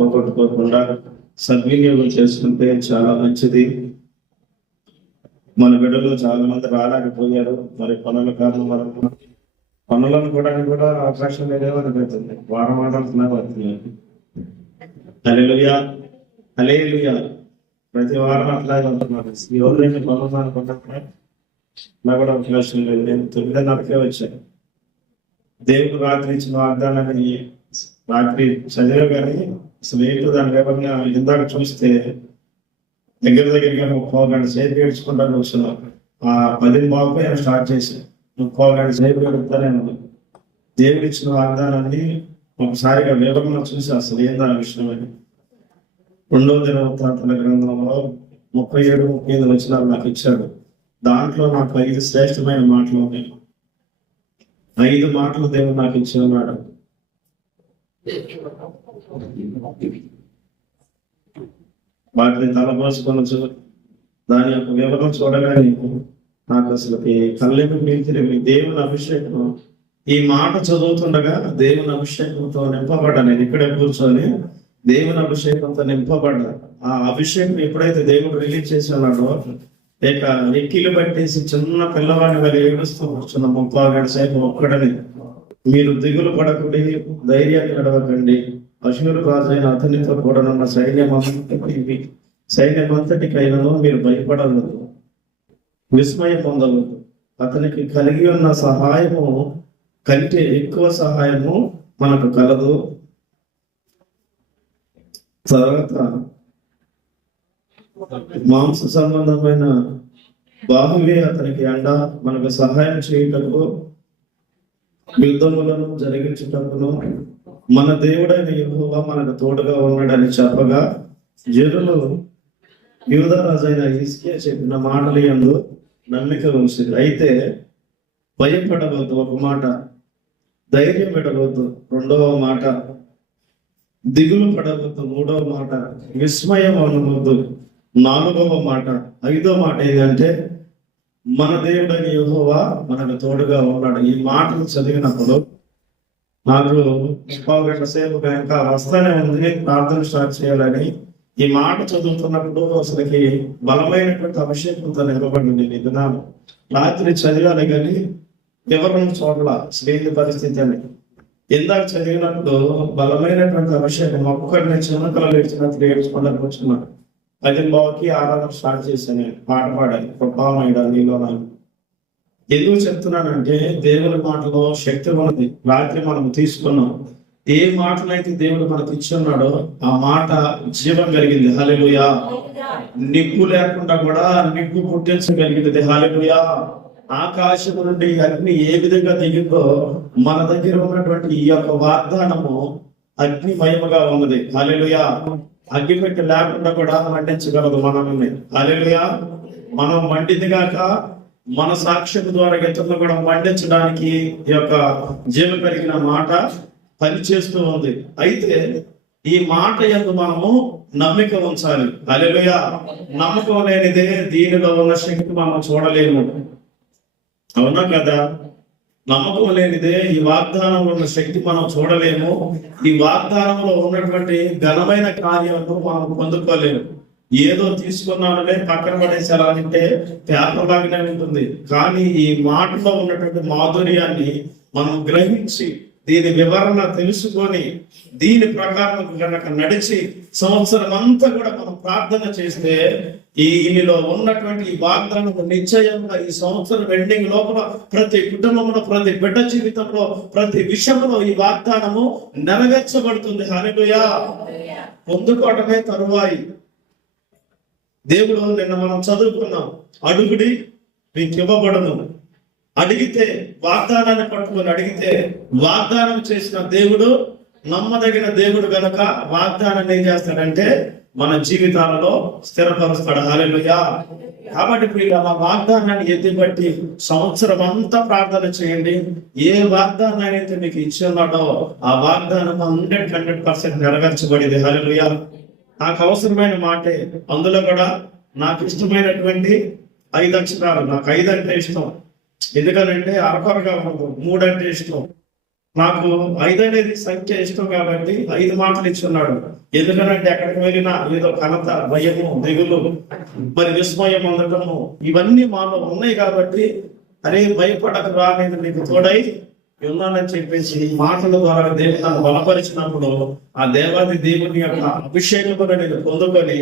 పోగొట్టుకోకుండా సద్వినియోగం చేసుకుంటే చాలా మంచిది. మన బిడ్డలు చాలా మంది రాలేకపోయారు, మరి పనుల కారణం వరకు పనులను కూడా అవకాశం లేదేమనిపిస్తుంది. వారం వస్తుంది. హల్లెలూయా హల్లెలూయా. ప్రతి వారం అట్లాగే ఉంటున్నారు. ఎవరైనా పనులు అనుకున్నప్పుడు నాకు కూడా అవకాశం లేదు. నేను 9:30కే వచ్చాను. దేవుడు రాత్రి ఇచ్చిన వాగ్దానాన్ని రాత్రి చదివే కానీ అసలు ఏంటో దాని వివరంగా ఇందాక చూస్తే దగ్గరగా 30 గంటల సేపు ఏడ్చుకుంటాను కూర్చున్నాం. ఆ 10:30 స్టార్ట్ చేసి 30 గంటల సేపు ఏడుతానే ఉంది. దేవుడు ఇచ్చిన వాగ్దానాన్ని ఒకసారిగా వివరంగా చూసి అసలు ఏందా విషయం అని 2వ దినవృత్తాంతాల గ్రంథంలో 37-38 వచనాలు నాకు ఇచ్చాడు. దాంట్లో నాకు 5 శ్రేష్టమైన మాటలు ఉన్నాయి. 5 మాటలు దేవుడు నాకు ఇచ్చి ఉన్నాడు. వాటిని తలపోసుకొని దాని యొక్క వివరం చూడగానే నాకు అసలు కళ్ళెము మిగిలినవి. దేవుని అభిషేకం, ఈ మాట చదువుతుండగా దేవుని అభిషేకంతో నింపబడ్డా. నేను ఇక్కడే కూర్చొని దేవుని అభిషేకంతో నింపబడ్డా. ఆ అభిషేకం ఎప్పుడైతే దేవుడు రిలీజ్ చేసి ఉన్నాడో లేక ఎక్కిలు పట్టేసి చిన్న పిల్లవాడిని వల్ల ఏడుస్తూ కూర్చున్న 30 గంటల సేపు ఒక్కడని, మీరు దిగులు పడకండి, ధైర్యాన్ని నడవకండి, అశూరు రాజు అయిన అతనితో కూడా ఉన్న సైన్యమంతటికైనా మీరు భయపడవద్దు, విస్మయం పొందవద్దు. అతనికి కలిగి ఉన్న సహాయము కంటే ఎక్కువ సహాయము మనకు కలదు. తర్వాత మాంస సంబంధమైన బాహువే అతనికి అండ, మనకు సహాయం చేయుటకు, యుద్ధములను జరిగించుటకును మన దేవుడైన యెహోవా మనకు తోడుగా ఉన్నాడని చెప్పగా జనులు యూదా రాజైన హిజ్కియా చెప్పిన మాటలు యందు నమ్మిక ఉంచింది. అయితే భయపడవద్దు ఒక మాట, ధైర్యం పెట్టవద్దు 2వ మాట, దిగులు పడవద్దు 3వ మాట, విస్మయం అనవద్దు 4వ మాట, 5వ మాట ఏంటంటే మన దేవుడైన యెహోవా మనకు తోడుగా ఉన్నాడు. ఈ మాటలు చదివినప్పుడు నాకు 30 గంటల సేపు ఇంకా వస్తానే ఉంది ప్రార్థన స్టార్ట్ చేయాలని. ఈ మాట చదువుతున్నప్పుడు అసలుకి బలమైనటువంటి అభిషేకంతో నిలబడింది. నేను విన్నాను, రాత్రి చదివాను కానీ వివరణ చూడాల స్నేహితు పరిస్థితి అని. ఇందాక చదివినప్పుడు బలమైనటువంటి అభిషేకం, ఒక్కడిని చిన్నకలు ఏడ్చినప్పుడు ఏడ్చుకోవడానికి వచ్చినాను. 10:15కి ఆరాధన స్టార్ట్ చేశాను. పాట పాడాలి, కృపామయుడా నీలో నాకు. ఎందుకు చెప్తున్నానంటే దేవుని మాటలో శక్తి ఉన్నది. రాత్రి మనం తీసుకున్నాం. ఏ మాటలైతే దేవుడు మనకు ఇచ్చున్నాడో ఆ మాట జీవం కలిగింది. హల్లెలూయా. నిప్పు లేకుండా కూడా నిప్పు పుట్టించగలిగింది. హల్లెలూయా. ఆకాశం నుండి అగ్ని ఏ విధంగా దిగిందో మన దగ్గర ఉన్నటువంటి ఈ యొక్క వాగ్దానము అగ్నిమయముగా ఉన్నది. హల్లెలూయా. అగ్గిపెట్టి లేకుండా కూడా మండించగలదు మనల్ని. హల్లెలూయా. మనం మండింది గాక మన సాక్ష్యం ద్వారా ఇతరులను కూడా మండించడానికి ఈ యొక్క జీవం కలిగిన మాట పనిచేస్తూ ఉంది. అయితే ఈ మాట యందు మనము నమ్మిక ఉంచాలి. హల్లెలూయా. నమ్మకం లేనిదే దీనిలో ఉన్న శక్తి మనం చూడలేము. అవునా కదా? నమ్మకం లేనిదే ఈ వాగ్దానంలో ఉన్న శక్తి మనం చూడలేము. ఈ వాగ్దానంలో ఉన్నటువంటి ఘనమైన కార్యాలను మనం పొందుకోలేము. ఏదో తీసుకున్నాననే పక్కన పడేసారంటే పేపర్ లాగానే ఉంటుంది. కానీ ఈ మాటలో ఉన్నటువంటి మాధుర్యాన్ని మనం గ్రహించి దీని వివరణ తెలుసుకొని దీని ప్రకారం కనుక నడిచి సంవత్సరం అంతా కూడా మనం ప్రార్థన చేస్తే ఈలో ఉన్నటువంటి ఈ వాగ్దానం నిశ్చయంగా ఈ సంవత్సరం ఎండింగ్ లోపల ప్రతి కుటుంబంలో, ప్రతి బిడ్డ జీవితంలో, ప్రతి విషయంలో ఈ వాగ్దానము నెరవేర్చబడుతుంది. హల్లెలూయా. పొందుకోవటమే తరువాయి. దేవుడు నిన్న మనం చదువుకున్నాం, అడుగుడి మీకు ఇవ్వబడను. అడిగితే వాగ్దానాన్ని పట్టుకొని అడిగితే వాగ్దానం చేసిన దేవుడు నమ్మదగిన దేవుడు గనక వాగ్దానాన్ని ఏం చేస్తాడంటే మన జీవితాలలో స్థిరపరుస్తాడు. హల్లెలూయా. కాబట్టి ప్రియులారా, వాగ్దానాన్ని ఎత్తిపట్టి సంవత్సరం అంతా ప్రార్థన చేయండి. ఏ వాగ్దానాన్ని అయితే మీకు ఇచ్చి ఉన్నాడో ఆ వాగ్దానం 100% నెరవేర్చబడింది. హల్లెలూయా. నాకు అవసరమైన మాటే. అందులో కూడా నాకు ఇష్టమైనటువంటి 5 అక్షరాలు. నాకు 5 అంటే ఇష్టం. ఎందుకనంటే అరకొరగా ఉండదు. 3 అంటే ఇష్టం. నాకు 5 అనేది సంఖ్య ఇష్టం కాబట్టి 5 మాటలు ఇచ్చున్నాడు. ఎందుకనంటే ఎక్కడికి వెళ్ళినా ఏదో కలత, భయము, దిగులు, మరి విస్మయం అందటము ఇవన్నీ మాలో ఉన్నాయి కాబట్టి అరే భయపడక రా, నేను నీకు తోడై ఉన్నానని చెప్పేసి మాటల ద్వారా దేవుడు నన్ను బలపరిచినప్పుడు ఆ దేవాది దేవుని యొక్క అభిషేకం నేను పొందుకొని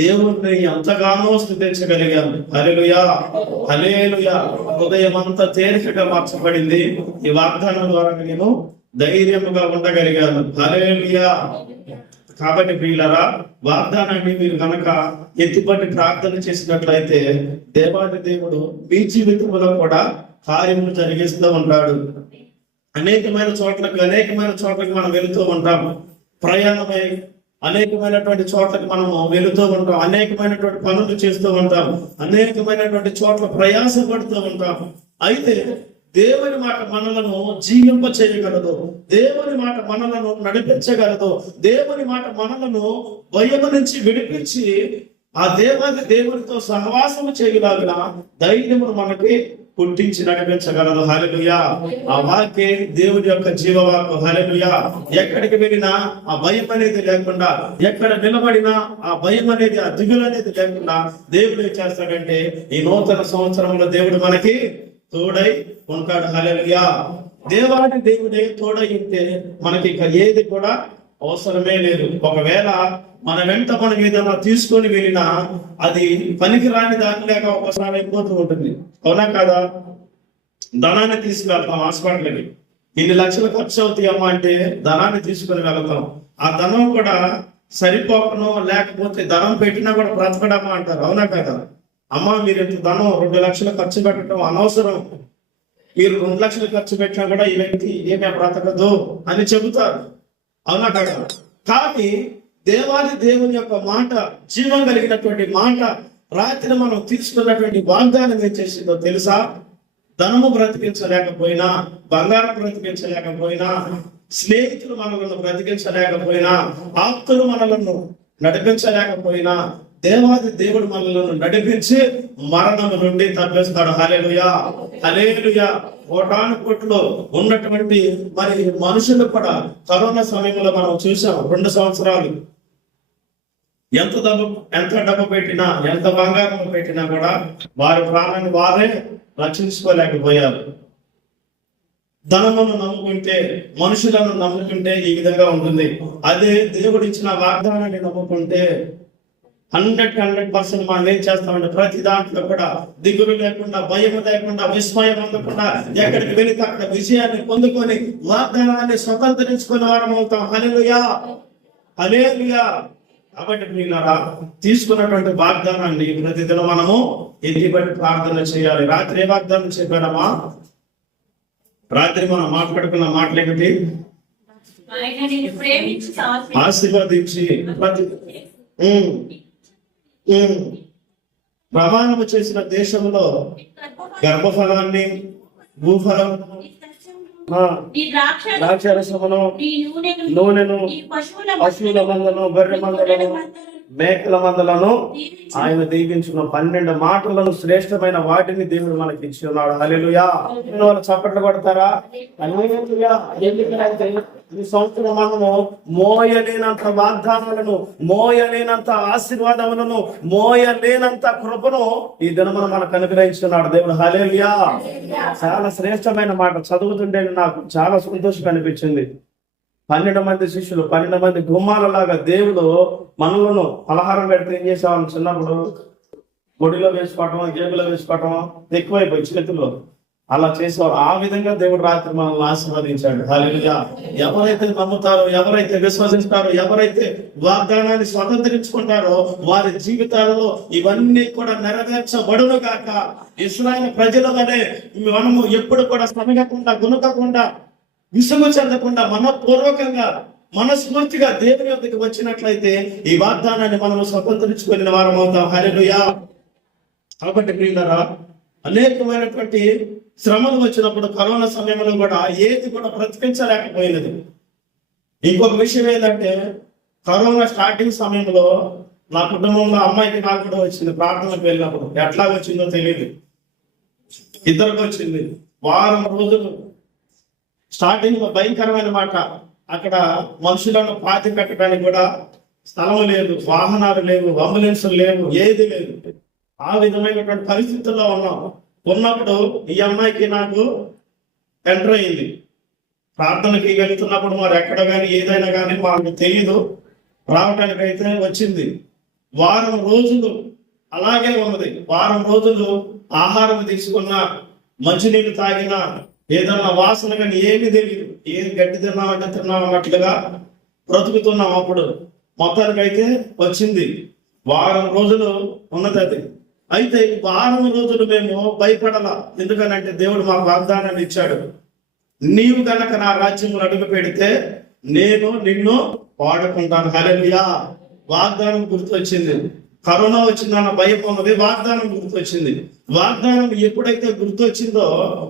దేవుడిని ఎంతగానో స్తుతించగలిగాను. హల్లెలూయా, హల్లెలూయా. హృదయం అంతా తేలికగా మార్చబడింది. ఈ వాగ్దానం ద్వారా నేను ధైర్యముగా ఉండగలిగాను. హల్లెలూయా. కాబట్టి ప్రియులారా, వాగ్దానాన్ని మీరు కనుక ఎత్తిపట్టి ప్రార్థన చేసినట్లయితే దేవాది దేవుడు మీ జీవితంలో కూడా కార్యములు జరిగిస్తూ ఉంటాడు. అనేకమైన చోట్లకి మనం వెళుతూ ఉంటాం. ప్రయాణమై అనేకమైనటువంటి చోట్లకి మనము వెళుతూ ఉంటాం. అనేకమైనటువంటి పనులు చేస్తూ ఉంటాం. అనేకమైనటువంటి చోట్ల ప్రయాసపడుతూ ఉంటాం. అయితే దేవుని మాట మనలను జీవింప చేయగలదు. దేవుని మాట మనలను నడిపించగలదు. దేవుని మాట మనలను భయము నుంచి విడిపించి ఆ దేవాది దేవునితో సహవాసము చేయగలిగిన ధైర్యమును మనకి పుట్టించి నడిపించగలదు. హల్లెలూయా. ఆ వాక్యే దేవుని యొక్క జీవవాక్కు. హల్లెలూయా. ఎక్కడికి వెళ్ళినా ఆ భయం అనేది లేకుండా, ఎక్కడ నిలబడినా ఆ భయం అనేది, ఆ దిగులు అనేది లేకుండా దేవుడు ఏం చేస్తాడంటే ఈ నూతన సంవత్సరంలో దేవుడు మనకి తోడై ఉంటాడు. హల్లెలూయా. దేవాది దేవుడే తోడై ఉంటే మనకి ఇక ఏది కూడా అవసరమే లేదు. ఒకవేళ మన వెంట మనం ఏదైనా తీసుకొని వెళ్ళినా అది పనికి రాని దాని లేక ఒకసారి అయిపోతూ ఉంటుంది. అవునా కదా? ధనాన్ని తీసుకెళ్తాం హాస్పిటల్కి, 2 లక్షలు ఖర్చు అవుతాయమ్మా అంటే ధనాన్ని తీసుకొని వెళ్తాం. ఆ ధనం కూడా సరిపోకను, లేకపోతే ధనం పెట్టినా కూడా బ్రతకడమా అంటారు. అవునా కదా? అమ్మ మీరు ఇంత ధనం 2 లక్షలు ఖర్చు పెట్టడం అనవసరం, మీరు 2 లక్షలు ఖర్చు పెట్టినా కూడా ఈ వ్యక్తి ఏమే బ్రతకదు అని చెబుతారు. అవునా కదా? కానీ దేవాది దేవుని యొక్క మాట, జీవం కలిగినటువంటి మాట, రాత్రి మనం తీసుకున్నటువంటి వాగ్దానం ఏం చేసిందో తెలుసా? ధనము బ్రతికించలేకపోయినా, బంగారం బ్రతికించలేకపోయినా, స్నేహితులు మనలను బ్రతికించలేకపోయినా, ఆప్తులు మనలను నడిపించలేకపోయినా, దేవాది దేవుడు మనలను నడిపించి మరణము నుండి తప్పిస్తాడు. హల్లెలూయా, హల్లెలూయా. కోటాను కోట్లు ఉన్నటువంటి మరి మనుషులు కూడా కరోనా సమయంలో మనం చూసాం. 2 సంవత్సరాలు ఎంత డబ్బు పెట్టినా, ఎంత బంగారం పెట్టినా కూడా వారి ప్రాణాన్ని వారే రక్షించుకోలేకపోయారు. ధనమును నమ్ముకుంటే, మనుషులను నమ్ముకుంటే ఈ విధంగా ఉంటుంది. అదే దేవుడు ఇచ్చిన వాగ్దానాన్ని నమ్ముకుంటే 100% మనం ఏం చేస్తామంటే ప్రతి దాంట్లో కూడా దిగులు లేకుండా, భయం లేకుండా, విస్మయం అందకుండా ఎక్కడికి వెళితే అక్కడ విజయాన్ని పొందుకొని వాగ్దానాన్ని స్వతంత్రించుకునే వారం అవుతాం. హల్లెలూయా, హల్లెలూయా. కాబట్టి మీలారా, తీసుకున్నటువంటి వాగ్దానాన్ని ప్రతిదినం మనము ఎత్తిపట్టి ప్రార్థన చేయాలి. రాత్రి ఏ వాగ్దానం చెప్పాడమ్మా? రాత్రి మనం మాట్లాడుకున్న మాటలేమిటి? ఆశీర్వదించి ప్రమాణము చేసిన దేశంలో గర్భఫలాన్ని, భూఫలం, ద్రాక్షరసమును, నూనెను, పశువుల మందను, బర్రె మందలను, మేకల మందలను ఆయన దీవించిన 12 మాటలను, శ్రేష్టమైన వాటిని దేవుడు మనకి ఇచ్చి ఉన్నాడు. హల్లెలూయా. వాళ్ళు చప్పట్లు కొడతారా? హల్లెలూయా. ఎందుకంటే ఈ సంవత్సరం మనము మోయలేనంత వాగ్దానాలను, మోయలేనంత ఆశీర్వాదములను, మోయలేనంత కృపను ఈ దినమున మనకు అనుగ్రహించున్నాడు దేవుడు. హల్లెలూయా. చాలా శ్రేష్టమైన మాట చదువుతుంటే నాకు చాలా సంతోషం అనిపించింది. 12 మంది శిష్యులు, 12 మంది గుమ్మాలలాగా దేవుడు మనలను పలహారం పెడితే ఏం చేసేవాళ్ళం? చిన్నప్పుడు పొడిలో వేసుకోవటం, జేబులో వేసుకోవటం ఎక్కువైపోయి చేతుల్లో అలా చేసేవారు. ఆ విధంగా దేవుడు రాత్రి మనల్ని ఆశీర్వదించాడు. హల్లెలూయా. ఎవరైతే నమ్ముతారో, ఎవరైతే విశ్వసిస్తారో, ఎవరైతే వాగ్దానాన్ని స్వతంత్రించుకుంటారో వారి జీవితాలలో ఇవన్నీ కూడా నెరవేర్చబడును గాక. ఇశ్రాయేలు ప్రజల వలె మనము ఎప్పుడు కూడా సనగకుండా, గుణకకుండా, విసుగు చెందకుండా మనపూర్వకంగా, మనస్ఫూర్తిగా దేవుని వద్దకు వచ్చినట్లయితే ఈ వాగ్దానాన్ని మనము స్వతంత్రించుకునే వారం అవుతాం. హల్లెలూయా. కాబట్టి ప్రియులారా, అనేకమైనటువంటి శ్రమలు వచ్చినప్పుడు కరోనా సమయంలో కూడా ఏది కూడా బ్రతికించలేకపోయినది. ఇంకొక విషయం ఏంటంటే, కరోనా స్టార్టింగ్ సమయంలో నా కుటుంబంలో అమ్మాయికి నాకు కూడా వచ్చింది. ప్రార్థనకు వెళ్ళినప్పుడు ఎట్లా వచ్చిందో తెలియదు. ఇద్దరికి వచ్చింది. వారం రోజులు స్టార్టింగ్ లో భయంకరమైన మాట. అక్కడ మనుషులను పాతి కట్టడానికి కూడా స్థలం లేదు, వాహనాలు లేవు, అంబులెన్సులు లేవు, ఏది లేదు. ఆ విధమైనటువంటి పరిస్థితుల్లో ఉన్నప్పుడు ఈ అమ్మాయికి నాకు ఎంటర్ అయింది. ప్రార్థనకి వెళ్తున్నప్పుడు మరి ఎక్కడ కానీ ఏదైనా కానీ మాకు తెలియదు, రావటానికి అయితే వచ్చింది. వారం రోజులు అలాగే ఉన్నది. వారం రోజులు ఆహారం తీసుకున్నా, మంచినీళ్ళు తాగినా, ఏదన్నా వాసన కానీ ఏమీ తెలియదు. ఏది గడ్డి తిన్నామంటే తిన్నాం అన్నట్లుగా బ్రతుకుతున్నాం. అప్పుడు మొత్తానికైతే వచ్చింది. వారం రోజులు ఉన్నది అది. అయితే ఈ వారం రోజులు మేము భయపడాల. ఎందుకనంటే దేవుడు మాకు వాగ్దానాన్ని ఇచ్చాడు. నీవు కనుక నా రాజ్యంలో అడుగు పెడితే నేను నిన్ను వాడుకుంటాను. హల్లెలూయా. వాగ్దానం గుర్తొచ్చింది. కరోనా వచ్చిందన్న భయం ఉన్నది, వాగ్దానం గుర్తొచ్చింది. వాగ్దానం ఎప్పుడైతే గుర్తొచ్చిందో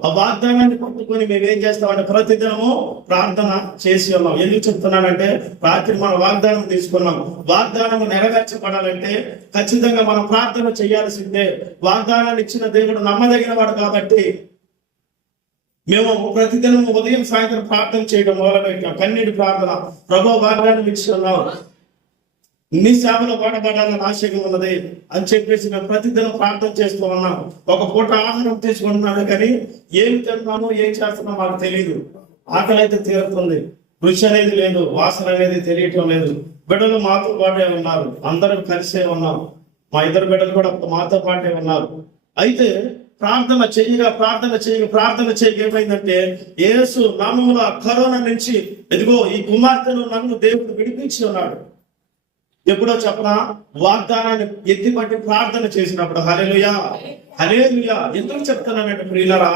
ఆ వాగ్దానాన్ని పట్టుకొని మేము ఏం చేస్తామంటే ప్రతిదినము ప్రార్థన చేసి ఉన్నాం. ఎందుకు చెప్తున్నానంటే రాత్రి మనం వాగ్దానం తీసుకున్నాం. వాగ్దానం నెరవేర్చబడాలంటే ఖచ్చితంగా మనం ప్రార్థన చేయాల్సిందే. వాగ్దానాన్ని ఇచ్చిన దేవుడు నమ్మదగిన వాడు కాబట్టి మేము ప్రతిదినం ఉదయం సాయంత్రం ప్రార్థన చేయడం మొదలుపెట్టాం. కన్నీటి ప్రార్థన. ప్రభు వాగ్దానం ఇస్తున్నాం, నీ సేవలో వాడబడాలని ఆశగా ఉన్నది అని చెప్పేసి మేము ప్రతిదినం ప్రార్థన చేస్తూ ఉన్నాం. ఒక పూట ఆహారం తీసుకుంటున్నాము కానీ ఏమి తింటున్నామో ఏం చేస్తున్నామో మాకు తెలియదు. ఆకలి అయితే తీరుతుంది, రుచి అనేది లేదు, వాసన అనేది తెలియటం లేదు. బిడ్డలు మాతో పాటే ఉన్నారు, అందరం కలిసే ఉన్నాం. మా ఇద్దరు బిడ్డలు కూడా మాతో పాటే ఉన్నారు. అయితే ప్రార్థన చేయగా ఏమైందంటే యేసు నామములో కరోనా నుంచి ఎదిగో ఈ కుమార్తెను నన్ను దేవుడు విడిపించి ఉన్నాడు. ఎప్పుడో చెప్పనా, వాగ్దానాన్ని ఎత్తిపట్టి ప్రార్థన చేసినప్పుడు. హల్లెలూయా, హల్లెలూయా. ఎందుకు చెప్తున్నానంటే ప్రియులారా,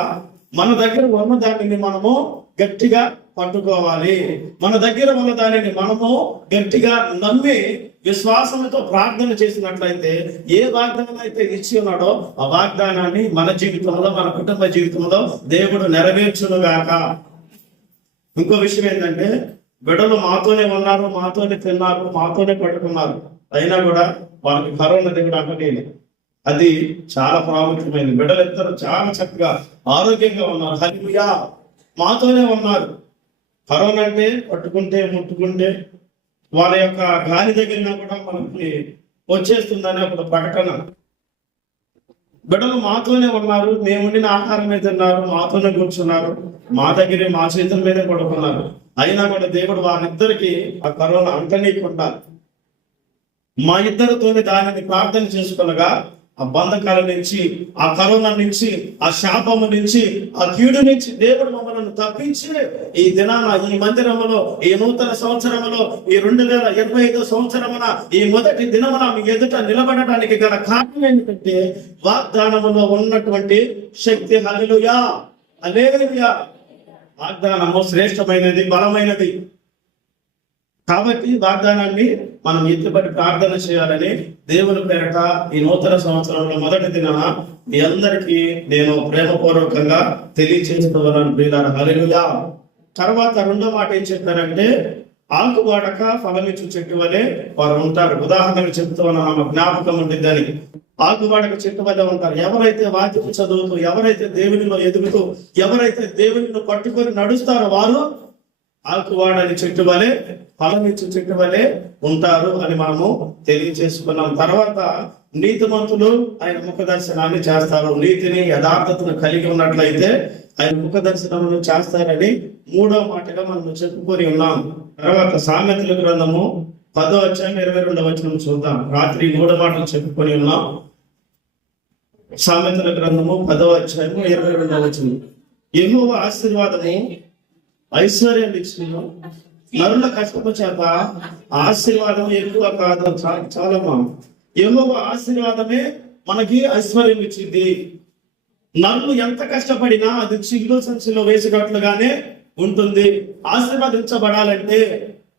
మన దగ్గర ఉన్న దానిని మనము గట్టిగా పట్టుకోవాలి. మన దగ్గర ఉన్న దానిని మనము గట్టిగా నమ్మి విశ్వాసంతో ప్రార్థన చేసినట్లయితే ఏ వాగ్దానం అయితే ఇచ్చి ఉన్నాడో ఆ వాగ్దానాన్ని మన జీవితంలో, మన కుటుంబ జీవితంలో దేవుడు నెరవేర్చునుగాక. ఇంకో విషయం ఏంటంటే బిడ్డలు మాతోనే ఉన్నారు, మాతోనే తిన్నారు, మాతోనే పడుకున్నారు. అయినా కూడా వాళ్ళకి కరోనా దేవుడు అంటలేదు. అది చాలా ప్రాముఖ్యమైనది. బిడ్డలు ఇద్దరు చాలా చక్కగా ఆరోగ్యంగా ఉన్నారు. హల్లెలూయా. మాతోనే ఉన్నారు. కరోనా అంటే పట్టుకుంటే ముట్టుకుంటే వాళ్ళ యొక్క గాలి తగిలినా కూడా మనకి వచ్చేస్తుందని ఒక ప్రకటన. బిడ్డలు మాతోనే ఉన్నారు, మేము వండిన ఆహారమే తిన్నారు, మాతోనే కూర్చున్నారు, మా దగ్గరే మా చేతుల మీదే పడుకున్నారు. అయినా కూడా దేవుడు వారిద్దరికి ఆ కరోనా అంటనీయకుండా మా ఇద్దరితోనే దానిని ప్రార్థన చేసుకునగా ఆ బంధకాల నుంచి, ఆ కరోనా నుంచి, ఆ శాపము నుంచి, ఆ కీడు నుంచి దేవుడు మమ్మల్ని తప్పించి ఈ దినాన, ఈ మందిరములో, ఈ నూతన సంవత్సరములో, ఈ 2025 సంవత్సరమున, ఈ మొదటి దినమున మీ ఎదుట నిలబడటానికి గల కారణం ఏంటంటే వాగ్దానములో ఉన్నటువంటి శక్తి. హల్లెలూయా, హల్లెలూయా. వాగ్దానము శ్రేష్టమైనది, బలమైనది. కాబట్టి వాగ్దానాన్ని మనం ఎత్తిపట్టి ప్రార్థన చేయాలని దేవుని పేరట ఈ నూతన సంవత్సరంలో మొదటి దినాన మీ అందరికీ నేను ప్రేమపూర్వకంగా తెలియజేస్తున్నాను ప్రియులారా. హల్లెలూయా. తర్వాత రెండో మాట ఏం చెప్పారంటే ఆకు వాడక ఫలమిచ్చు చెట్టు వలె వారు ఉంటారు. ఉదాహరణకు చెప్తూ ఉన్నాను, జ్ఞాపకం ఉంటుందని. ఆకు వాడక చెట్టు వలె ఉంటారు. ఎవరైతే వాక్యం చదువుతూ, ఎవరైతే దేవునిలో ఎదుగుతూ, ఎవరైతే దేవునిలో పట్టుకొని నడుస్తారో వారు ఆకువాడని చెట్టు వలె, ఫలమిచ్చు చెట్టు వలె ఉంటారు అని మనము తెలియజేసుకున్నాం. తర్వాత నీతిమంతులు ఆయన ముఖ దర్శనాన్ని చేస్తారు. నీతిని, యథార్థతను కలిగి ఉన్నట్లయితే ఆయన ముఖ దర్శనమును చేస్తారని మూడో మాటగా మనం చెప్పుకొని ఉన్నాం. తర్వాత సామెతల గ్రంథము 10వ అధ్యాయం 22వ వచనం చూద్దాం. రాత్రి మూడో మాటలు చెప్పుకొని ఉన్నాం. సామెతల గ్రంథము 10వ అధ్యాయం 22వ వచనం. యెహోవా ఆశీర్వాదము ఐశ్వర్యం ఇచ్చిన నరుల కష్టము చేత ఆశీర్వాదం ఎక్కువ కాదు. చాలమ్మా, యెహోవా ఆశీర్వాదమే మనకి ఐశ్వర్యం ఇచ్చింది. నరులు ఎంత కష్టపడినా అది చిల్లు సంచిలో వేసినట్లుగానే ఉంటుంది. ఆశీర్వదించబడాలంటే,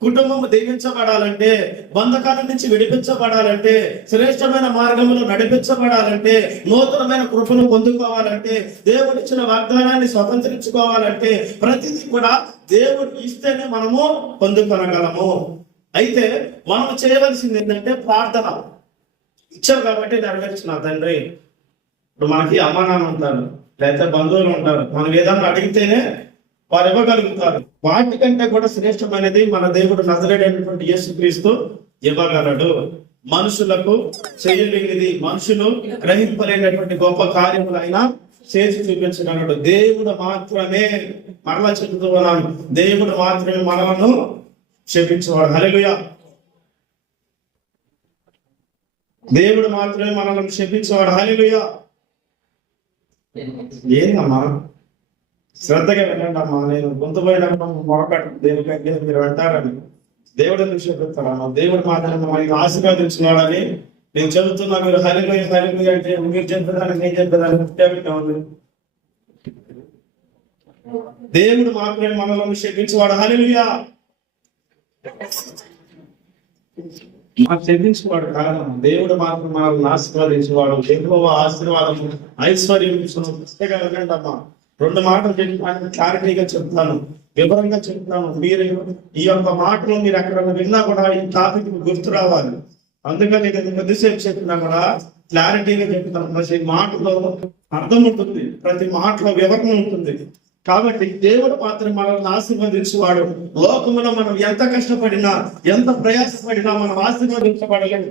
కుటుంబం దీవించబడాలంటే, బంధకాల నుంచి విడిపించబడాలంటే, శ్రేష్టమైన మార్గంలో నడిపించబడాలంటే, నూతనమైన కృపను పొందుకోవాలంటే, దేవుడిచ్చిన వాగ్దానాన్ని స్వతంత్రించుకోవాలంటే ప్రతిదీ కూడా దేవుడు ఇస్తేనే మనము పొందుకొనగలము. అయితే మనం చేయవలసింది ఏంటంటే ప్రార్థన. ఇచ్చావు కాబట్టి నెరవేర్చిన తండ్రి. ఇప్పుడు మనకి అమ్మా నాన్న ఉంటారు, లేకపోతే బంధువులు ఉంటారు. మనం ఏదన్నా అడిగితేనే వారు ఇవ్వగలుగుతారు. వాటికంటే కూడా శ్రేష్టమైనది మన దేవుడు నజరేయుడైనటువంటి యేసుక్రీస్తు ఇవ్వగలడు. మనుషులకు చేయలేనిది, మనుషులు గ్రహింపలేనటువంటి గొప్ప కార్యములు ఆయన చేసి చూపించగలడు. దేవుడు మాత్రమే, మరలా చెబుతూ ఉన్నాను, దేవుడు మాత్రమే మనలను క్షమించేవాడు. హల్లెలూయా. దేవుడు మాత్రమే మనల్ని క్షమించేవాడు. హల్లెలూయా. ఏందమ్మా, శ్రద్ధగా వెళ్ళండి అమ్మా. నేను గొంతు పోయినప్పుడు మొరకట్టు దేనికంటే మీరు వెంటారని దేవుడు ఎందుకు చెప్తారమ్మా? దేవుడు మాత్రమే మనకి ఆశీర్వదించున్నాడని నేను చెబుతున్నా. మీరు హల్లెలూయా హల్లెలూయా అంటే మీరు చెప్పేదాన్ని నేను చెప్పేదాన్ని దేవుడు మాత్రమే మనల్ని క్షమించేవాడు. హల్లెలూయా. మాకు క్షమించేవాడు కారణం దేవుడు మాత్రం మనల్ని ఆశీర్వదించేవాడు. ఎక్కువ ఆశీర్వాదం ఐశ్వర్యం అమ్మా. 2 మాటలు చెప్పి క్లారిటీగా చెప్తాను, వివరంగా చెప్తాను. మీరు ఈ యొక్క మాటలు మీరు ఎక్కడ విన్నా కూడా ఈ టాపిక్ గుర్తు రావాలి. అందుకని నేను కొద్దిసేపు చెప్పినా కూడా క్లారిటీగా చెప్తాను. ప్రతి మాటలో అర్థం ఉంటుంది, ప్రతి మాటలో వివరణ ఉంటుంది. కాబట్టి దేవుడు మాత్రం మనల్ని ఆశీర్వదించేవాడు. లోకంలో మనం ఎంత కష్టపడినా, ఎంత ప్రయాసపడినా మనం ఆశీర్వదించబడలేము.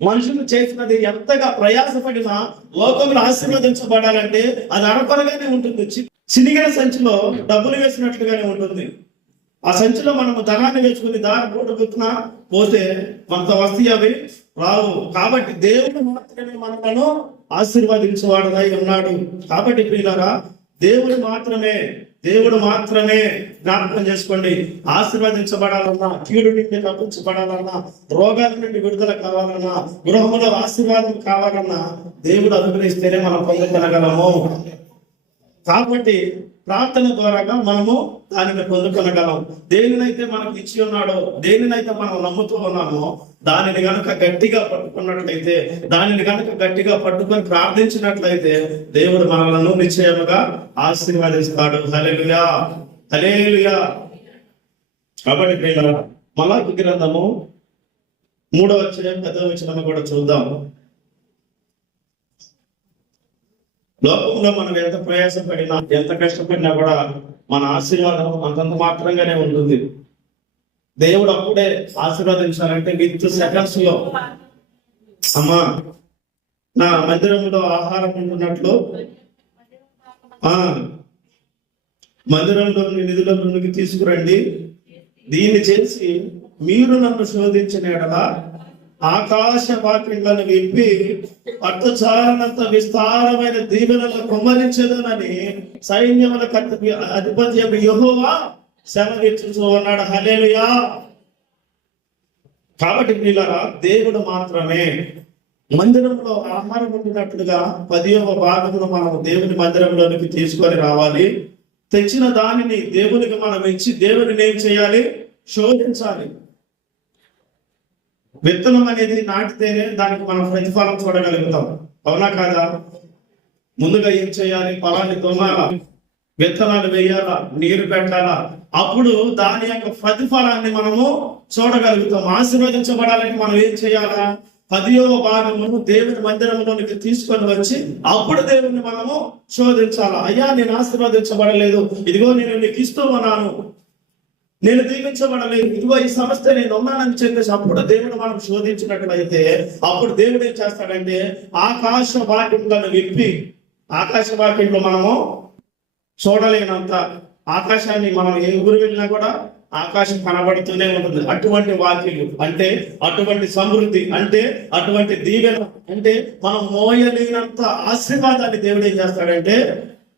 మనుషులు చేసినది ఎంతగా ప్రయాసపడినా లోకంలో ఆశీర్వదించబడాలంటే అది అడపరగానే ఉంటుంది. చినిగిన సంచిలో డబ్బులు వేసినట్లుగానే ఉంటుంది. ఆ సంచిలో మనము ధనాన్ని వేసుకుని దారి పోటుకున్నా పోతే మనతో వస్తాయి, అవి రావు. కాబట్టి దేవుడు మాత్రమే మనలను ఆశీర్వదించేవాడునై ఉన్నాడు. కాబట్టి ప్రియులారా, దేవుడు మాత్రమే జ్ఞాపకం చేసుకోండి. ఆశీర్వదించబడాలన్నా, కీడు నుండి తప్పించబడాలన్నా, రోగాల నుండి విడుదల కావాలన్నా, గృహంలో ఆశీర్వాదం కావాలన్నా దేవుడు అనుగ్రహిస్తేనే మనం పొందుకొనగలము. కాబట్టి ప్రార్థన ద్వారాగా మనము దానిని పొందుకొనగలం. దేనినైతే మనకు ఇచ్చి ఉన్నాడో, దేనినైతే మనం నమ్ముతూ ఉన్నామో దానిని గనుక గట్టిగా పట్టుకున్నట్లయితే, దానిని గనుక గట్టిగా పట్టుకొని ప్రార్థించినట్లయితే దేవుడు మనలను నిశ్చయముగా ఆశీర్వదిస్తాడు. హల్లెలూయా హల్లెలూయా. కాబట్టి ప్రియులారా, మలాకి గ్రంథము 3వ అధ్యాయం 10వ వచనం కూడా చూద్దాం. లోకంలో మనం ఎంత ప్రయాసపడినా, ఎంత కష్టపడినా కూడా మన ఆశీర్వాదం అంతంత మాత్రంగానే ఉంటుంది. దేవుడు అప్పుడే ఆశీర్వదించాలంటే విత్ సెకండ్స్ లో, అమ్మా నా మందిరంలో ఆహారం ఉంటున్నట్లు మందిరంలోని నిధులలోనికి తీసుకురండి. దీన్ని చేసి మీరు నన్ను శోధించిన ఎడల ఆకాశ వాకిళ్లను విప్పి అర్థచారణంత విస్తారమైన దీవెనలను కుమ్మరించదనని సైన్యములకు అధిపతి యెహోవా సెలవిచ్చుచూ ఉన్నాడు. హల్లెలూయా. కాబట్టి ప్రియులారా, దేవుడు మాత్రమే మందిరంలో ఆహారం ఉండినట్లుగా 10వ భాగమును మనం దేవుని మందిరంలోనికి తీసుకొని రావాలి. తెచ్చిన దానిని దేవునికి మనం ఇచ్చి దేవుని ఏం చేయాలి? శోధించాలి. విత్తనం అనేది నాటితేనే దానికి మనం ప్రతిఫలం చూడగలుగుతాం, అవునా కాదా? ముందుగా ఏం చేయాలి? పొలాన్ని దున్నాలా, విత్తనాలు వేయాలా, నీరు పెట్టాలా, అప్పుడు దాని యొక్క ప్రతిఫలాన్ని మనము చూడగలుగుతాం. ఆశీర్వదించబడాలని మనం ఏం చేయాలా? 10వ భాగమును దేవుని మందిరంలోనికి తీసుకొని వచ్చి అప్పుడు దేవుని మనము శోధించాలా. అయ్యా, నేను ఆశీర్వదించబడలేదు, ఇదిగో నేను నీకు ఇస్తూ ఉన్నాను, నేను దీవించబడలేదు, ఇదిగో ఈ సమస్య నేను ఉన్నానని చెప్పేసి అప్పుడు దేవుడు మనం శోధించినట్లయితే అప్పుడు దేవుడు ఏం చేస్తాడంటే ఆకాశ వాకిళ్లను విప్పి, ఆకాశ వాకిళ్ళు మనము చూడలేనంత ఆకాశాన్ని మనం ఏ ఊరు వెళ్ళినా కూడా ఆకాశం కనబడుతూనే ఉంటుంది. అటువంటి వాకిళ్ళు అంటే అటువంటి సమృద్ధి, అంటే అటువంటి దీవెన, అంటే మనం మోయలేనంత ఆశీర్వాదాన్ని దేవుడు ఏం చేస్తాడంటే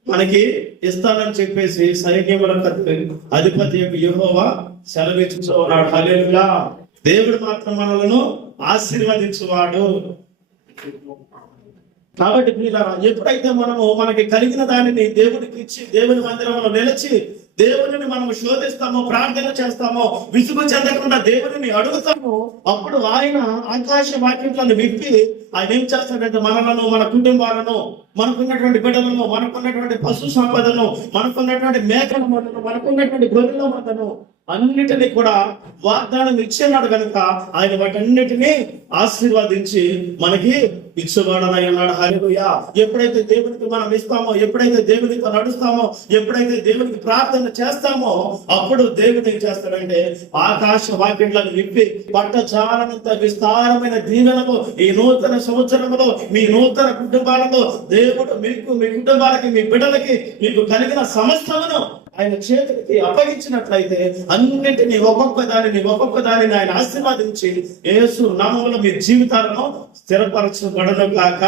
మనకి ఇస్తానని చెప్పేసి సైన్యములకు అధిపతి యెహోవా సెలవిచ్చుచూ ఉన్నాడు. హల్లెలూయా. దేవుడు మాత్రం మనలను ఆశీర్వదించువాడు. కాబట్టి ప్రియులారా, ఎప్పుడైతే మనము మనకి కలిగిన దానిని దేవుడికి ఇచ్చి దేవుని మందిరంలో నిలిచి దేవుడిని మనం శోధిస్తామో, ప్రార్థన చేస్తామో, విసుగు చెందకుండా దేవుడిని అడుగుతామో, అప్పుడు ఆయన ఆకాశ వాక్యాలను విప్పి ఆయన ఏం చేస్తాడంటే మనలను, మన కుటుంబాలను, మనకున్నటువంటి బిడ్డలను, మనకున్నటువంటి పశు సంపదను, మనకున్నటువంటి మేకల మందను, మనకున్నటువంటి గొర్రెల మందను అన్నిటినీ కూడా వాగ్దానం ఇచ్చినాడు కనుక ఆయన వాటన్నిటినీ ఆశీర్వదించి మనకి ఇచ్చువాడనై ఉన్నాడు. హల్లెలూయా. ఎప్పుడైతే దేవునికి మనం ఇస్తామో, ఎప్పుడైతే దేవునితో నడుస్తామో, ఎప్పుడైతే దేవునికి ప్రార్థన చేస్తామో, అప్పుడు దేవుడు ఏం చేస్తాడంటే ఆకాశ వాకిళ్లను విప్పి పట్టజాలనంత విస్తారమైన దీవెనలు ఈ నూతన సంవత్సరంలో మీ నూతన కుటుంబాలలో దేవుడు మీకు, మీ కుటుంబాలకి, మీ బిడ్డలకి, మీకు కలిగిన సమస్తమును ఆయన చేతులకి అప్పగించినట్లయితే అన్నింటినీ ఒక్కొక్క దానిని ఆయన ఆశీర్వాదించి యేసు నామములో మీ జీవితాలను స్థిరపరచబడను గాక,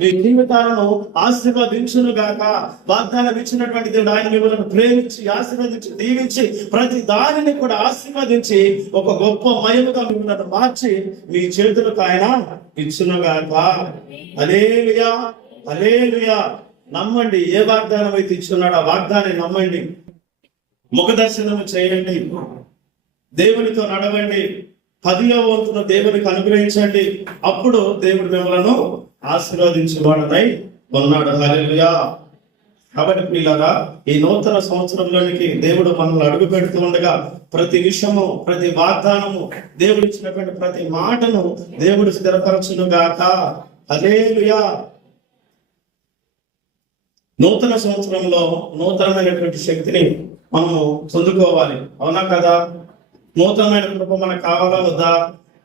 మీ జీవితాలను ఆశీర్వదించును గాక. వాగ్దానం ఇచ్చినటువంటి దేవుడు ఆయన మిమ్మల్ని ప్రేమించి, ఆశీర్వదించి, దీవించి, ప్రతి దానిని కూడా ఆశీర్వదించి ఒక గొప్ప మహిమగా మిమ్మల్ని మార్చి మీ చేతులకు ఆయన ఇచ్చును గాక. హల్లెలూయా, హల్లెలూయా. నమ్మండి. ఏ వాగ్దానం అయితే ఇచ్చున్నాడో ఆ వాగ్దాన్ని నమ్మండి. ముఖ దర్శనం చేయండి. దేవునితో నడవండి. 10వ వంతును దేవునికి అనుగ్రహించండి. అప్పుడు దేవుడు మిమ్మలను ఆశీర్వదించువాడనై ఉన్నాడు. హల్లెలూయా. కాబట్టి ప్రియులారా, ఈ నూతన సంవత్సరంలోనికి దేవుడు మనల్ని అడుగు పెడుతూ ఉండగా ప్రతి విషయము, ప్రతి వాగ్దానము, దేవుడు ఇచ్చినటువంటి ప్రతి మాటను దేవుడు స్థిరపరచును గాక. హల్లెలూయా. నూతన సంవత్సరంలో నూతనమైనటువంటి శక్తిని మనము పొందుకోవాలి. అవునా కదా? నూతనమైన కృప మనకు కావాలా వద్దా?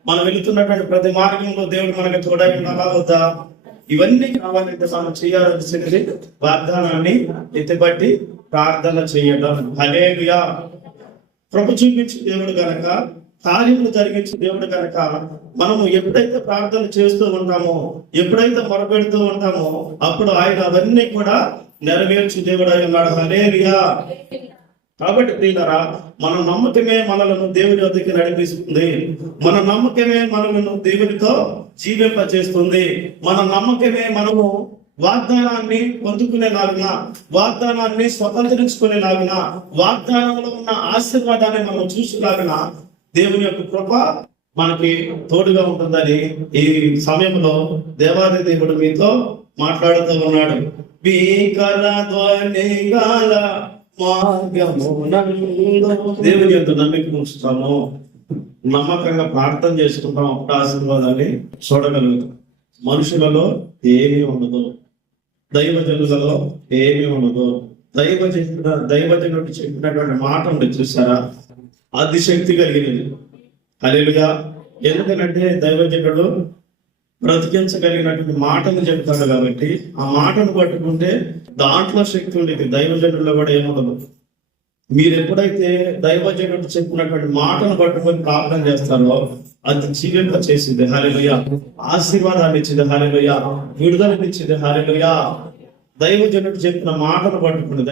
మనం వెళుతున్నటువంటి ప్రతి మార్గంలో దేవుడు మనకు తోడై ఉండాలా వద్దా? ఇవన్నీ కావాలంటే మనం చేయాల్సింది వాగ్దానాన్ని ఎత్తిపట్టి ప్రార్థన చేయడం. హల్లెలూయా. కృప చూపించి దేవుడు గనక, కార్యములు జరిగించి దేవుడు కనుక మనము ఎప్పుడైతే ప్రార్థన చేస్తూ ఉంటామో, ఎప్పుడైతే మొరపెడుతూ ఉంటామో, అప్పుడు ఆయన అవన్నీ కూడా నెరవేర్చి దేవుడు అయి ఉన్నాడు. హల్లెలూయా. కాబట్టి ప్రియులారా, మన నమ్మకమే మనలను దేవుని వద్దకు నడిపిస్తుంది. మన నమ్మకమే మనలను దేవునితో జీవింపచేస్తుంది. మన నమ్మకమే మనము వాగ్దానాన్ని పొందుకునేలాగిన, వాగ్దానాన్ని స్వతంత్రించుకునేలాగిన, వాగ్దానంలో ఉన్న ఆశీర్వాదాన్ని మనం చూసేలాగిన దేవుని యొక్క కృప మనకి తోడుగా ఉంటుందని ఈ సమయంలో దేవాది దేవుడు మీతో మాట్లాడుతూ ఉన్నాడు. భీకర ధ్వని గల దేవుని యొక్క నమ్మిక ఉంచుతాము, నమ్మకంగా ప్రార్థన చేసుకుంటాం, అప్పుడు ఆశీర్వాదాన్ని చూడగలుగుతాం. మనుషులలో ఏమీ ఉండదు, దైవజనులలో ఏమీ ఉండదు. దైవజనుడు చెప్పినటువంటి మాట ఉంది చూసారా, అతిశక్తి కలిగినది. హల్లెలూయా. ఎందుకంటే దైవజనుడు బ్రతికించగలిగినటువంటి మాటను చెప్తాడు కాబట్టి ఆ మాటను పట్టుకుంటే దాంట్లో శక్తి ఉండేది. దైవజనుల్లో కూడా ఏముండదు. మీరు ఎప్పుడైతే దైవజనుడు చెప్పినటువంటి మాటను పట్టుకొని ప్రార్థన చేస్తారో అది జీవింప చేసింది. హల్లెలూయా. ఆశీర్వాదాన్ని ఇచ్చింది. హల్లెలూయా. విడుదలనిచ్చింది. హల్లెలూయా. దైవజనుడు చెప్పిన మాటను పట్టుకుని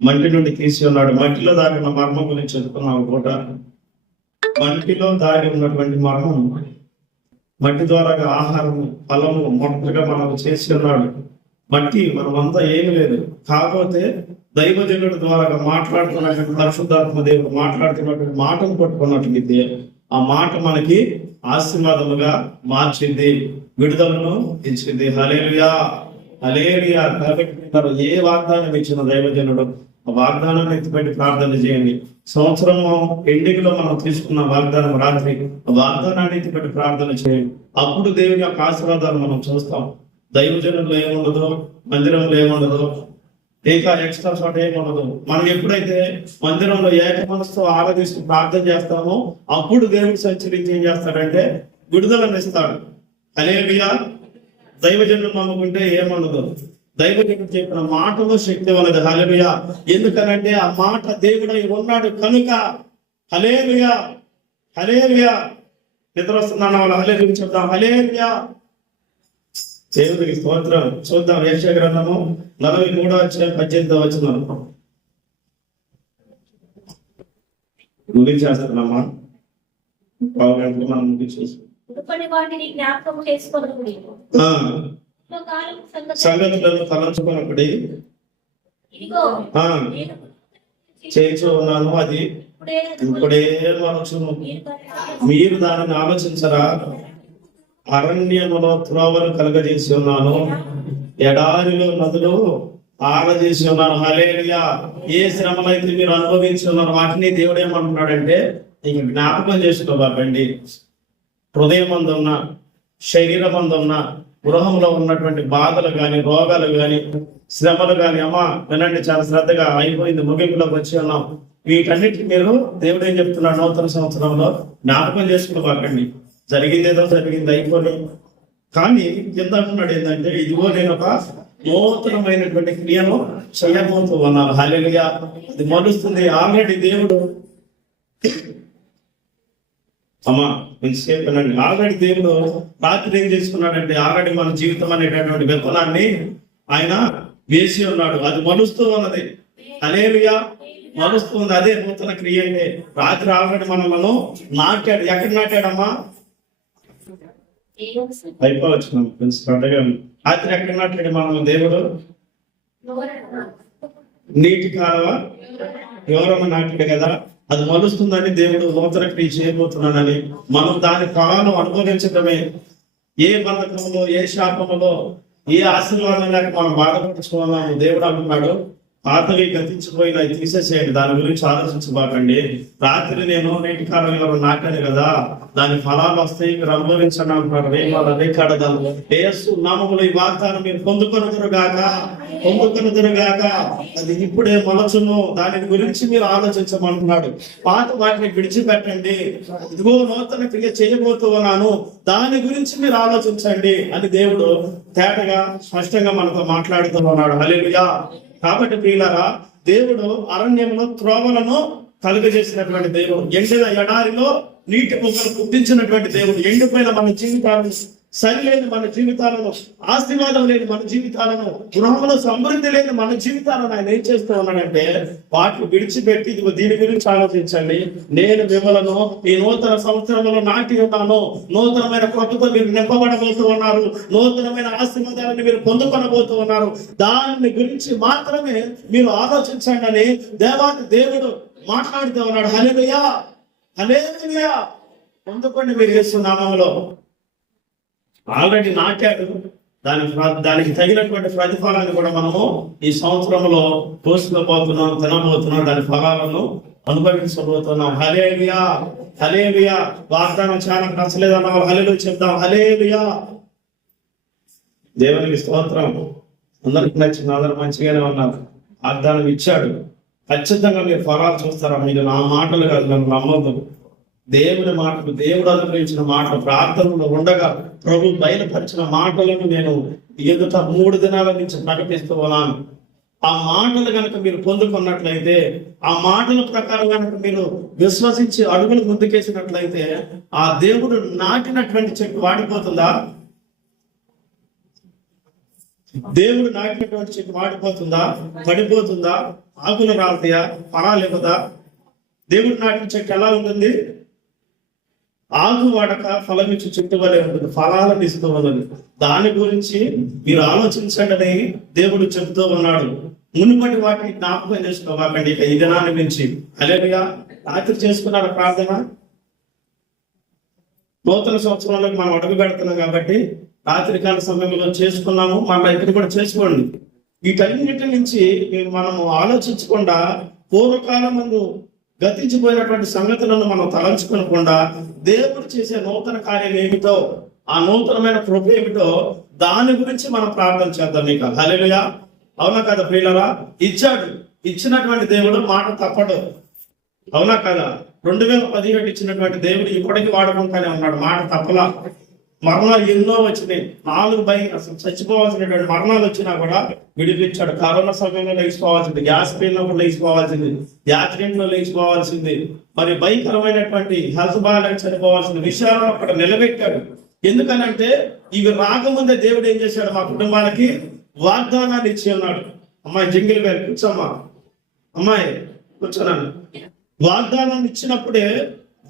మట్టి నుండి తీసి ఉన్నాడు. మట్టిలో దాగిన మర్మం గురించి చెప్పుకున్నాము కూడా. మట్టిలో దాగి ఉన్నటువంటి మర్మం, మట్టి ద్వారా ఆహారము, ఫలము మొట్టగా మనకు చేసి ఉన్నాడు. మట్టి మనమంతా ఏమి లేదు. కాకపోతే దైవజనుడి ద్వారా మాట్లాడుతున్నటువంటి పరిశుద్ధాత్మ దేవుడు మాట్లాడుతున్నటువంటి మాటను పట్టుకున్నట్లయితే ఆ మాట మనకి ఆశీర్వాదముగా మార్చింది, విడుదలను ఇచ్చింది. హల్లెలూయా, హల్లెలూయా. కాబట్టి ఏ వాగ్దానం ఇచ్చిన దైవజనుడు ఆ వాగ్దానాన్ని ఎత్తిపెట్టి ప్రార్థన చేయండి. సంవత్సరం ఎండింగ్ లో మనం తీసుకున్న వాగ్దానం రాత్రి ఆ వాగ్దానాన్ని ఎత్తిపెట్టి ప్రార్థన చేయండి. అప్పుడు దేవుని యొక్క ఆశీర్వాదాలు మనం చూస్తాం. దైవజనుల్లో ఏముండదు, మందిరంలో ఏముండదు, ఇంకా ఎక్స్ట్రా చోట ఏముండదు. మనం ఎప్పుడైతే మందిరంలో ఏక మనసుతో ఆరాధిస్తూ ప్రార్థన చేస్తామో అప్పుడు దేవుడు సంచరించి ఏం చేస్తాడంటే విడుదలను ఇస్తాడు. హల్లెలూయా. దైవజనులు నమ్ముకుంటే ఏముండదు. దైవజనుడు చెప్పిన మాటలో శక్తి ఉన్నది. హల్లెలూయా. ఎందుకనంటే ఆ మాట దేవుడై ఉన్నాడు కనుక. హల్లెలూయా, హల్లెలూయా. నిద్ర వస్తున్నాను వాళ్ళు హల్లెలూయా చెప్తాం. హల్లెలూయా. దేవుడికి స్తోత్రం. చూద్దాం యెషయా గ్రంథము 43:18 వచనం. ముగించేస్తున్నామా? పావు గంటలు మనం ముగించేసి సంగతులను తలంచుకున్నప్పుడు చేయించు ఉన్నాను, అది ఇప్పుడే మనసును. మీరు దానిని ఆలోచించరా? అరణ్యములో త్రోవలు కలగజేసి ఉన్నాను, ఎడారిలో నదులు ఆరజేసి ఉన్నాను. హల్లెలూయా. ఏ శ్రమలైతే మీరు అనుభవించి ఉన్నారు వాటిని దేవుడు ఏమంటున్నాడంటే ఇంక జ్ఞాపకం చేసుకోబాకండి. హృదయం అందున్న, శరీరం అందున్న, గృహంలో ఉన్నటువంటి బాధలు కానీ, రోగాలు కానీ, శ్రమలు కానీ, అమ్మా వినండి, చాలా శ్రద్ధగా అయిపోయింది, ముగింపులోకి వచ్చి ఉన్నాం. వీటన్నిటిని మీరు దేవుడు ఏం చెప్తున్నాడు, నూతన సంవత్సరంలో జ్ఞాపకం చేసుకోకండి. జరిగిందేదో జరిగింది, అయిపోయి. కానీ కింద అంటున్నాడు ఏంటంటే, ఇదిగో నేను ఒక నూతనమైనటువంటి క్రియను చేయబోతూ ఉన్నాను. హల్లెలూయా. అది మొలుస్తుంది. ఆల్రెడీ దేవుడు అమ్మా కొంచెంసేపు వినండి. ఆల్రెడీ దేవుడు రాత్రి ఏం చేసుకున్నాడంటే, ఆల్రెడీ మన జీవితం అనేటటువంటి విత్తనాన్ని ఆయన వేసి ఉన్నాడు. అది మలుస్తూ ఉన్నది. హల్లెలూయా. మలుస్తుంది. అదే నూతన క్రియ అంటే. రాత్రి ఆల్రెడీ మనలను నాటాడు. ఎక్కడ నాటాడమ్మా? అయిపోవచ్చున్నాం కొంచెం శ్రద్ధగా. రాత్రి ఎక్కడ నాటాడు మనం? దేవుడు నీటి కాలువ ఎవరన్నా నాటాడు కదా. అది మలుస్తుందని దేవుడు నూతన క్రియ చేయబోతున్నానని, మనం దాని ఫలాలను అనుభవించడమే. ఏ బంధకములో, ఏ శాపములో, ఏ ఆశీర్వాదం లేక మనం బాధపడుచుకున్నాము. దేవుడు అంటున్నాడు, పాతవి గతించిపోయిన తీసేసేయండి, దాని గురించి ఆలోచించబాకండి. రాత్రి నేను నేటి కాలం ఎవరు నాటాను కదా, దాని ఫలాలు వస్తాయి, మీరు అనుభవించండి అంటున్నారు. నామములు ఈ వాగ్దానం మీరు పొందుకొనుదురుగాక. అది ఇప్పుడే మొలచును, దాని గురించి మీరు ఆలోచించమంటున్నాడు. పాత వాటిని విడిచిపెట్టండి, ఇదిగో నూతన క్రియ చేయబోతూ ఉన్నాను, దాని గురించి మీరు ఆలోచించండి అని దేవుడు తేటగా స్పష్టంగా మనతో మాట్లాడుతూ ఉన్నాడు. హల్లెలూయా. కాబట్టి ప్రియులారా, దేవుడు అరణ్యంలో త్రోవలను కలుగజేసినటువంటి దేవుడు, ఎండిన ఎడారిలో నీటి మొక్కలు పుట్టించినటువంటి దేవుడు, ఎండిపోయిన మన జీవితాలను, సరిలేని మన జీవితాలను, ఆశీర్వాదం లేని మన జీవితాలను, గృహంలో సమృద్ధి లేని మన జీవితాలను ఆయన ఏం చేస్తూ ఉన్నాడంటే, వాటిని విడిచిపెట్టి ఇదిగో దీని గురించి ఆలోచించండి, నేను మిమ్మలను ఈ నూతన సంవత్సరంలో నాటి ఉన్నాను, నూతనమైన కృపతో మీరు నింపబడబోతూ ఉన్నారు, నూతనమైన ఆశీర్వాదాలను మీరు పొందుకొనబోతూ ఉన్నారు, దాని గురించి మాత్రమే మీరు ఆలోచించండి అని దేవుడు మాట్లాడుతూ ఉన్నాడు. హల్లెలూయా. హల్లెలూయా. పొందుకోండి మీరు యేసు నామములో. ఆల్రెడీ నాటాడు, దానికి తగినటువంటి ప్రతిఫలాన్ని కూడా మనము ఈ సంవత్సరంలో పోసుకోబోతున్నాం, తినబోతున్నాం, దాని ఫలాలను అనుభవించబోతున్నాం. హల్లెలూయా. హల్లెలూయా. వాగ్దానం చాలా నచ్చలేదన్న వాళ్ళు హల్లెలూయా చెప్తాం. హల్లెలూయా. దేవునికి స్తోత్రం. అందరికి నచ్చింది, అందరూ మంచిగానే ఉన్నారు. వాగ్దానం ఇచ్చాడు, ఖచ్చితంగా మీరు ఫలాలు చూస్తారా? మీరు నా మాటలు కాదు, నన్ను నమ్మద్దు. దేవుని మాటలు, దేవుడు అనుగ్రహించిన మాటలు, ప్రార్థనలో ఉండగా ప్రభు బయలుపరిచిన మాటలను నేను ఎదుట 3 దినాల నుంచి ప్రకటిస్తూ ఉన్నాను. ఆ మాటలు కనుక మీరు పొందుకున్నట్లయితే, ఆ మాటల ప్రకారం కనుక మీరు విశ్వసించి అడుగులు ముందుకేసినట్లయితే, ఆ దేవుడు నాటినటువంటి చెట్టు వాడిపోతుందా? దేవుడు నాటినటువంటి చెట్టు వాడిపోతుందా? పడిపోతుందా? ఆకులు రాలుతాయా? ఫలాలు ఇవ్వదా? దేవుడు నాటిన చెట్టు ఎలా ఉంటుంది? ఆకు వాడక ఫలమిచ్చి చెట్టు వలె ఉంటుంది, ఫలాలను ఇస్తూ ఉన్నది. దాని గురించి మీరు ఆలోచించండి అని దేవుడు చెబుతూ ఉన్నాడు. మునుపటి వాటిని జ్ఞాపకం చేసుకోవాలండి ఇక ఈ దినాన్ని నుంచి. హల్లెలూయా. రాత్రి చేసుకున్నాడు ప్రార్థన. నూతన సంవత్సరంలోకి మనం అడుగు పెడుతున్నాం కాబట్టి రాత్రికాల సమయంలో చేసుకున్నాము, మళ్ళీ ఇక్కడ కూడా చేసుకోండి. వీటన్నిటి నుంచి మనము ఆలోచించకుండా, పూర్వకాలం ముందు గతించిపోయినటువంటి సంగతులను మనం తలంచుకోకుండా, దేవుడు చేసే నూతన కార్యం ఏమిటో, ఆ నూతనమైన కృప ఏమిటో, దాని గురించి మనం ప్రార్థన చేద్దాం. మీకు హల్లెలూయా. అవునా కదా ప్రియులారా? ఇచ్చాడు, ఇచ్చినటువంటి దేవుడు మాట తప్పడు. అవునా కదా? 2017 ఇచ్చినటువంటి దేవుడు ఇప్పటికీ వాడుకుంటానే ఉన్నాడు, మాట తప్పలా. మరణాలు ఎన్నో వచ్చినాయి, 4 అసలు చచ్చిపోవాల్సినటువంటి మరణాలు వచ్చినా కూడా విడిపించాడు. కరోనా సమయంలో లేచిపోవాల్సింది, గ్యాస్ పెయిన్లో లేచిపోవాల్సింది, యాక్సిడెంట్ లో లేచిపోవాల్సింది, మరి భయంకరమైనటువంటి హెల్త్ బాగా చనిపోవాల్సిన విషయాలను అక్కడ నిలబెట్టాడు. ఎందుకనంటే ఇవి రాకముందే దేవుడు ఏం చేశాడు? మా కుటుంబానికి వాగ్దానాన్ని ఇచ్చి ఉన్నాడు. అమ్మాయి జింగిల్ గారు కూర్చోమ్మా, అమ్మాయి కూర్చున్నాను. వాగ్దానాన్ని ఇచ్చినప్పుడే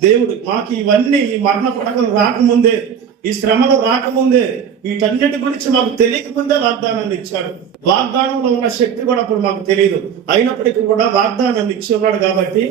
దేవుడు మాకు ఇవన్నీ, ఈ మరణ పడకలు రాకముందే, ఈ శ్రమలు రాకముందే, వీటన్నిటి గురించి మాకు తెలియకముందే వాగ్దానాన్ని ఇచ్చాడు. వాగ్దానంలో ఉన్న శక్తి కూడా అప్పుడు మాకు తెలియదు, అయినప్పటికీ కూడా వాగ్దానాన్ని ఇచ్చి ఉన్నాడు. కాబట్టి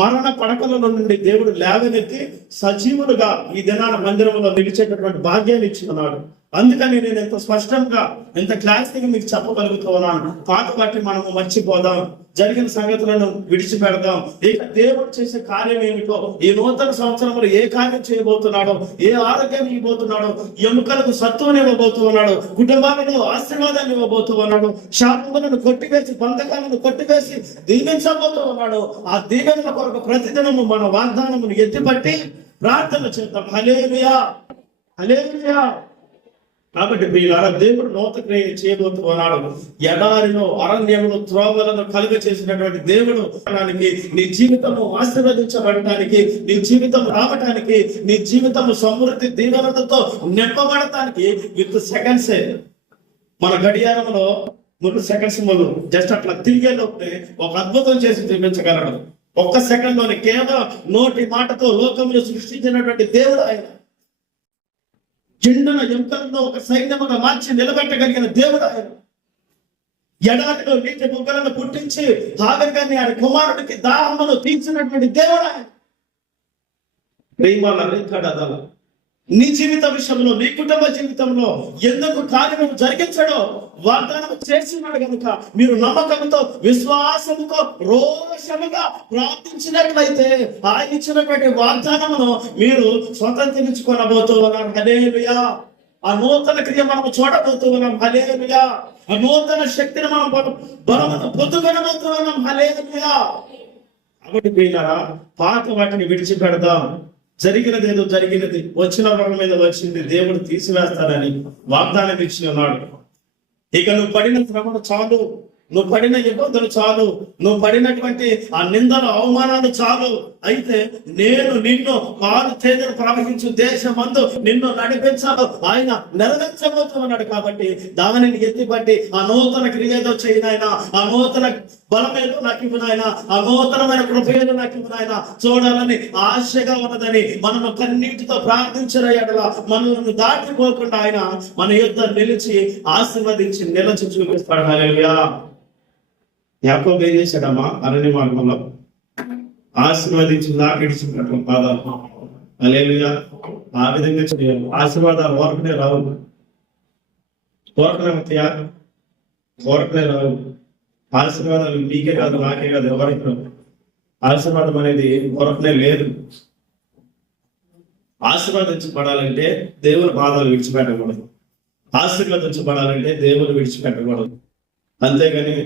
మరణ పడకల నుండి దేవుడు లేవనెత్తి సజీవులుగా ఈ దినాన మందిరంలో నిలిచేటటువంటి భాగ్యాన్ని ఇచ్చి ఉన్నాడు. అందుకని నేను ఎంత స్పష్టంగా ఎంత క్లారిటీగా మీకు చెప్పగలుగుతూ ఉన్నాను. పాత బట్టి మనము మర్చిపోదాం, జరిగిన సంగతులను విడిచిపెడదాం. ఇక దేవుడు చేసే కార్యం ఏమిటో, ఈ నూతన సంవత్సరంలో ఏ కార్యం చేయబోతున్నాడో, ఏ ఆరోగ్యం ఇవ్వబోతున్నాడో, ఎముకలకు సత్తువుని ఇవ్వబోతూ ఉన్నాడు, కుటుంబాలను ఆశీర్వాదాన్ని ఇవ్వబోతూ ఉన్నాడు, శాపములను కొట్టివేసి బంధకాలను కొట్టివేసి దీవించబోతూ ఉన్నాడు. ఆ దీవెనల కొరకు ప్రతిదినము మన వాగ్దానమును ఎత్తిపట్టి ప్రార్థన చేద్దాం. హల్లెలూయా, హల్లెలూయా. కాబట్టి ప్రియులారా, దేవుడు నూతన క్రియ చేయబోతూ ఉన్నాడు. ఎడారిలో అరణ్యమును త్రోవలను కలుగ చేసినటువంటి దేవుడు నీ జీవితము ఆశీర్వదించబడటానికి, నీ జీవితం రావటానికి, నీ జీవితము సమృద్ధి దీవెనలతో నింపబడటానికి విత్ సెకండ్సే, మన గడియారంలో 3 సెకండ్స్ ముందు జస్ట్ అట్లా తిరిగేలోపే ఒక అద్భుతం చేసి చూపించగలడు. ఒక్క సెకండ్ లోని కేవలం నోటి మాటతో లోకమును సృష్టించినటువంటి దేవుడు ఆయన. ఎండున ఎముకలను ఒక సైన్యముగా మార్చి నిలబెట్టగలిగిన దేవుడు ఆయన. ఎడారిలో నీటి బుగ్గలను పుట్టించి హాగర్గాన్ని ఆయన కుమారుడికి దాహమును తీర్చినటువంటి దేవుడు ఆయన. ప్రేమ నీ జీవిత విషయంలో, నీ కుటుంబ జీవితంలో ఎందుకు కార్యము జరిగించడో వాగ్దానం చేసినాడు కనుక మీరు నమ్మకంతో, విశ్వాసముతో, రోషముగా ప్రార్థించినట్లయితే ఆయన ఇచ్చినటువంటి వాగ్దానమును మీరు స్వతంత్రించుకొనబోతూ ఉన్నారు. హల్లెలూయా. ఆ నూతన క్రియ మనం చూడబోతూ ఉన్నాం. హల్లెలూయా. ఆ నూతన శక్తిని మనం బలమును పొందుకొనబోతూ ఉన్నాం. హల్లెలూయా. కాబట్టి ప్రియులారా, పాత వాటిని విడిచిపెడదాం. జరిగినది ఏదో జరిగినది, వచ్చిన వాళ్ళ మీద వచ్చింది, దేవుడు తీసివేస్తాడని వాగ్దానం ఇచ్చి ఉన్నాడు. ఇక నువ్వు పడిన శ్రమను చాలు, నువ్వు పడిన ఇబ్బందులు చాలు, నువ్వు పడినటువంటి ఆ నిందలు అవమానాలు చాలు. అయితే నేను నిన్ను పాలు తేదెలు ప్రవహించు దేశమందు నిన్ను నడిపించాలో ఆయన నెరవేర్చబోతున్నాడు. కాబట్టి దానిని ఎత్తిపట్టి ఆ నూతన క్రియతో చేయనాయన, ఆ నూతన బలమేదో నాకు ఇవ్వనాయన, ఆ నూతనమైన కృపేదో నాకు ఇవ్వనాయన చూడాలని ఆశగా ఉన్నదని మనము కన్నీటితో ప్రార్థించిన ఎడల మనల్ని దాటిపోకుండా ఆయన మన యుద్ధ నిలిచి ఆశీర్వదించి నిలిచి చూపిస్తాడు. హల్లెలూయా. యాకోబు ఏం చేశాడమ్మా? అరణ్య మార్గంలో ఆశీర్వదించి దాకిడిచినట్టు పాదాలు. హల్లెలూయా. ఆ విధంగా చేయాలి. ఆశీర్వాదాలు ఓరకనే రావు, ఓరకనే రావు. ఆశీర్వాదాలు నీకే కాదు, నాకే కాదు, ఎవరికి రావు. ఆశీర్వాదం అనేది ఓరకనే లేదు. ఆశీర్వాదించబడాలంటే దేవుని పాదాలు విడిచిపెట్టకూడదు. ఆశీర్వదించబడాలంటే దేవుని విడిచిపెట్టకూడదు. అంతేగాని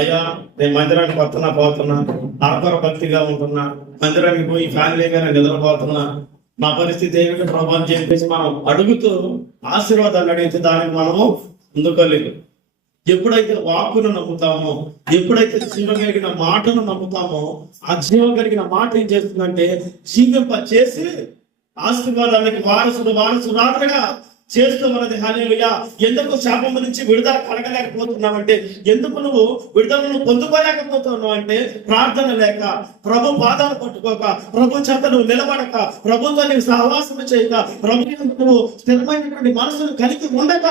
అయ్యా నేను మందిరానికి పోతున్నా, ఆర్పర భక్తిగా ఉంటున్నా, మందిరానికి పోయి ఫ్యామిలీగా నిద్రపోతున్నా, నా పరిస్థితి ఏమిటి ప్రభు అని చెప్పేసి మనం అడుగుతూ ఆశీర్వాదాలు అడిగితే దానికి మనము ముందుకోలేదు. ఎప్పుడైతే వాక్కును నమ్ముతామో, ఎప్పుడైతే జీవం కలిగిన మాటను నమ్ముతామో, ఆ జీవం కలిగిన మాట ఏం చేస్తుందంటే జీవింప చేసి ఆశీర్వాదానికి వారసురాలుగా చేస్తూ ఉన్నది. హల్లెలూయా. ఎందుకు శాపము నుంచి విడుదల కలగలేకపోతున్నావంటే, ఎందుకు నువ్వు విడుదలను పొందుకోలేకపోతున్నావు అంటే ప్రార్థన లేక, ప్రభు పాదాలు పట్టుకోక, ప్రభు చెంత నువ్వు నిలబడక, ప్రభుత్వం నీకు సహవాసం చేయక, ప్రభు నువ్వు స్థిరమైనటువంటి మనసును కలిగి ఉండక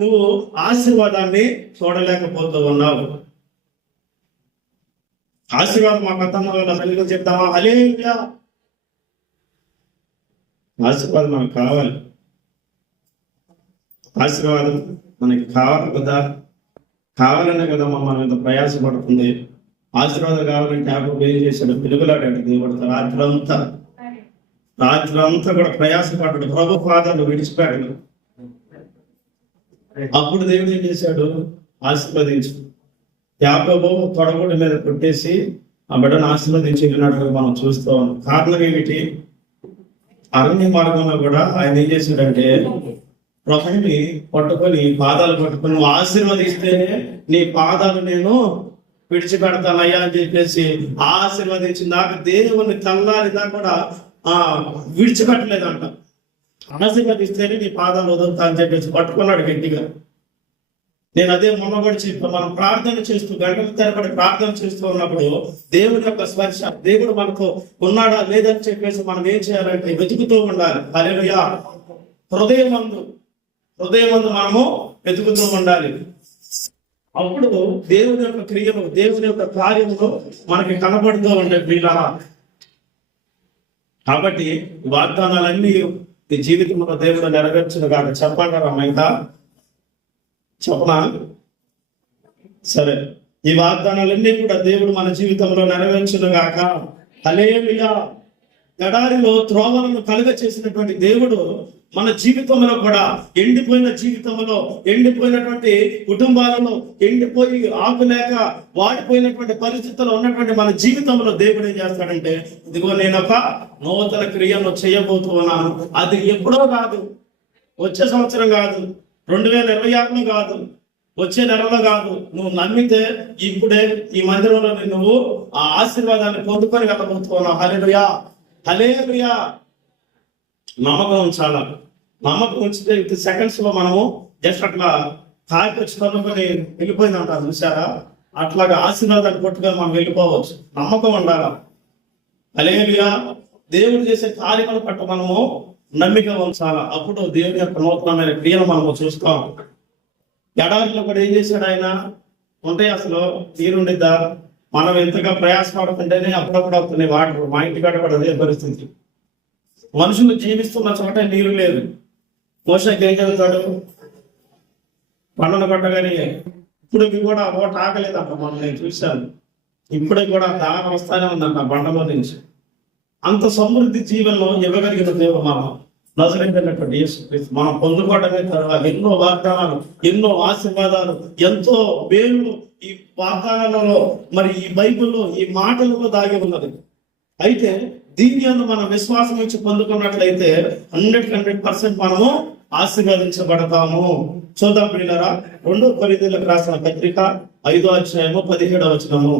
నువ్వు ఆశీర్వాదాన్ని చూడలేకపోతూ ఉన్నావు. ఆశీర్వాదం మా కథంలో చెప్తావా? హల్లెలూయా. ఆశీర్వాదం మనకు కావాలి. ఆశీర్వాదం మనకి కావాలి కదా, కావాలనే కదా మనం ఇంత ప్రయాసపడుతుంది. ఆశీర్వాదం కావాలంటే యాకోబు ఏం చేశాడు? పిలుగులాడాడు దేవుడితో. రాత్రి అంతా కూడా ప్రయాసపడ్డాడు, ప్రభు పాదాలు విడిచిపెట్టాడు. అప్పుడు దేవుడు ఏం చేశాడు? ఆశీర్వదించు. యాకోబు తొడగొడ్డ మీద కొట్టేసి ఆ బిడ్డను ఆశీర్వదించి వెళ్ళినట్లుగా మనం చూస్తూ ఉన్నాం. కారణం ఏమిటి? అరణ్య మార్గంలో కూడా ఆయన ఏం చేశాడంటే ప్రభుని పట్టుకొని పాదాలు పట్టుకొని నువ్వు ఆశీర్వదిస్తేనే నీ పాదాలు నేను విడిచిపెడతానయ్యా అని చెప్పేసి ఆశీర్వదించిన దాకా దేవుని తల్లారిదా కూడా విడిచిపెట్టలేదంట. ఆశీర్వదిస్తేనే నీ పాదాలు వదులుతా అని చెప్పేసి పట్టుకున్నాడు గట్టిగా. నేను అదే మొన్న కూడా చెప్పాను, మనం ప్రార్థన చేస్తూ గంటల తరబడి ప్రార్థన చేస్తూ ఉన్నప్పుడు దేవుని యొక్క స్పర్శ, దేవుడు మనకు ఉన్నాడా లేదని చెప్పేసి మనం ఏం చేయాలంటే వెతుకుతూ ఉండాలి. హల్లెలూయా. హృదయమందు మనము వెతుకుతూ ఉండాలి. అప్పుడు దేవుని యొక్క క్రియలు, దేవుని యొక్క కార్యములు మనకి కనబడుతూ ఉంటాయి ప్రియులారా. కాబట్టి వాగ్దానాలన్నీ ఈ జీవితంలో దేవుడు నెరవేర్చును కాక చెప్పంటారా ఇంకా చెప్పనా? సరే, ఈ వాగ్దానాలన్నీ కూడా దేవుడు మన జీవితంలో నెరవేర్చును గాక. హల్లెలూయా. ఎడారిలో త్రోవలను కలుగ చేసినటువంటి దేవుడు మన జీవితంలో కూడా ఎండిపోయిన జీవితంలో, ఎండిపోయినటువంటి కుటుంబాలలో, ఎండిపోయి ఆకు లేక వాడిపోయినటువంటి పరిస్థితుల్లో ఉన్నటువంటి మన జీవితంలో దేవుడు ఏం చేస్తాడంటే, ఇదిగో నేను ఒక నూతన క్రియను చేయబోతున్నాను. అది ఎప్పుడో కాదు, వచ్చే సంవత్సరం కాదు, 2026 కాదు, వచ్చే నెలలో కాదు. నువ్వు నమ్మితే ఇప్పుడే ఈ మందిరంలో నువ్వు ఆ ఆశీర్వాదాన్ని పొందుకొని వెళ్ళబోతున్నావు. హల్లెలూయా, హల్లెలూయా. నమ్మకం ఉంచాలా. నమ్మకం ఉంచితే విత్ సెకండ్స్ లో మనము జస్ట్ అట్లా కాకి వచ్చి తనుకొని వెళ్ళిపోయిందంటారు చూసారా, అట్లాగా ఆశీర్వాదాన్ని కొట్టుకొని మనం వెళ్ళిపోవచ్చు. నమ్మకం ఉండాలా. హల్లెలూయా. దేవుడు చేసే కార్యముల పట్ల మనము నమ్మిక ఉంచాలా. అప్పుడు దేవుని యొక్క నూతనమైన క్రియను మనము చూస్తాం. ఎడారిలో కూడా ఏం చేశాడు ఆయన? ఉంటాయి అసలు నీరుండిద్దా? మనం ఎంతగా ప్రయాసపడుతుంటేనే అప్పుడప్పుడు అవుతున్నాయి వాటర్. మా ఇంటి కాడ కూడా అదే పరిస్థితి. మనుషులు జీవిస్తున్న చోట నీరు లేదు. మోషకి ఏం చదువుతాడు? పంటను కొట్టగానే ఇప్పటికి కూడా ఓట ఆకలేదంట. మనం నేను చూశాను, ఇప్పటికి కూడా దాహం వస్తానే ఉందంట బండలో నుంచి. అంత సమృద్ధి జీవనంలో ఇవ్వగలిగిన దేవుడు మనం నజరేయుడైనటువంటి యేసుక్రీస్తు. మనం పొందుకోవడమే తర్వాత ఎన్నో వాగ్దానాలు, ఎన్నో ఆశీర్వాదాలు, ఎంతో వేలు ఈ వాగ్దానాలలో, మరి ఈ బైబిల్లో, ఈ మాటలలో దాగి ఉన్నది. అయితే దీని యందు మనం విశ్వాసం ఇచ్చి పొందుకున్నట్లయితే 100% మనము ఆశీర్వదించబడతాము. చూద్దాం ప్రియులారా, 2 కొరింథీయులకు రాసిన పత్రిక 5వ అధ్యాయము 17వ వచనము.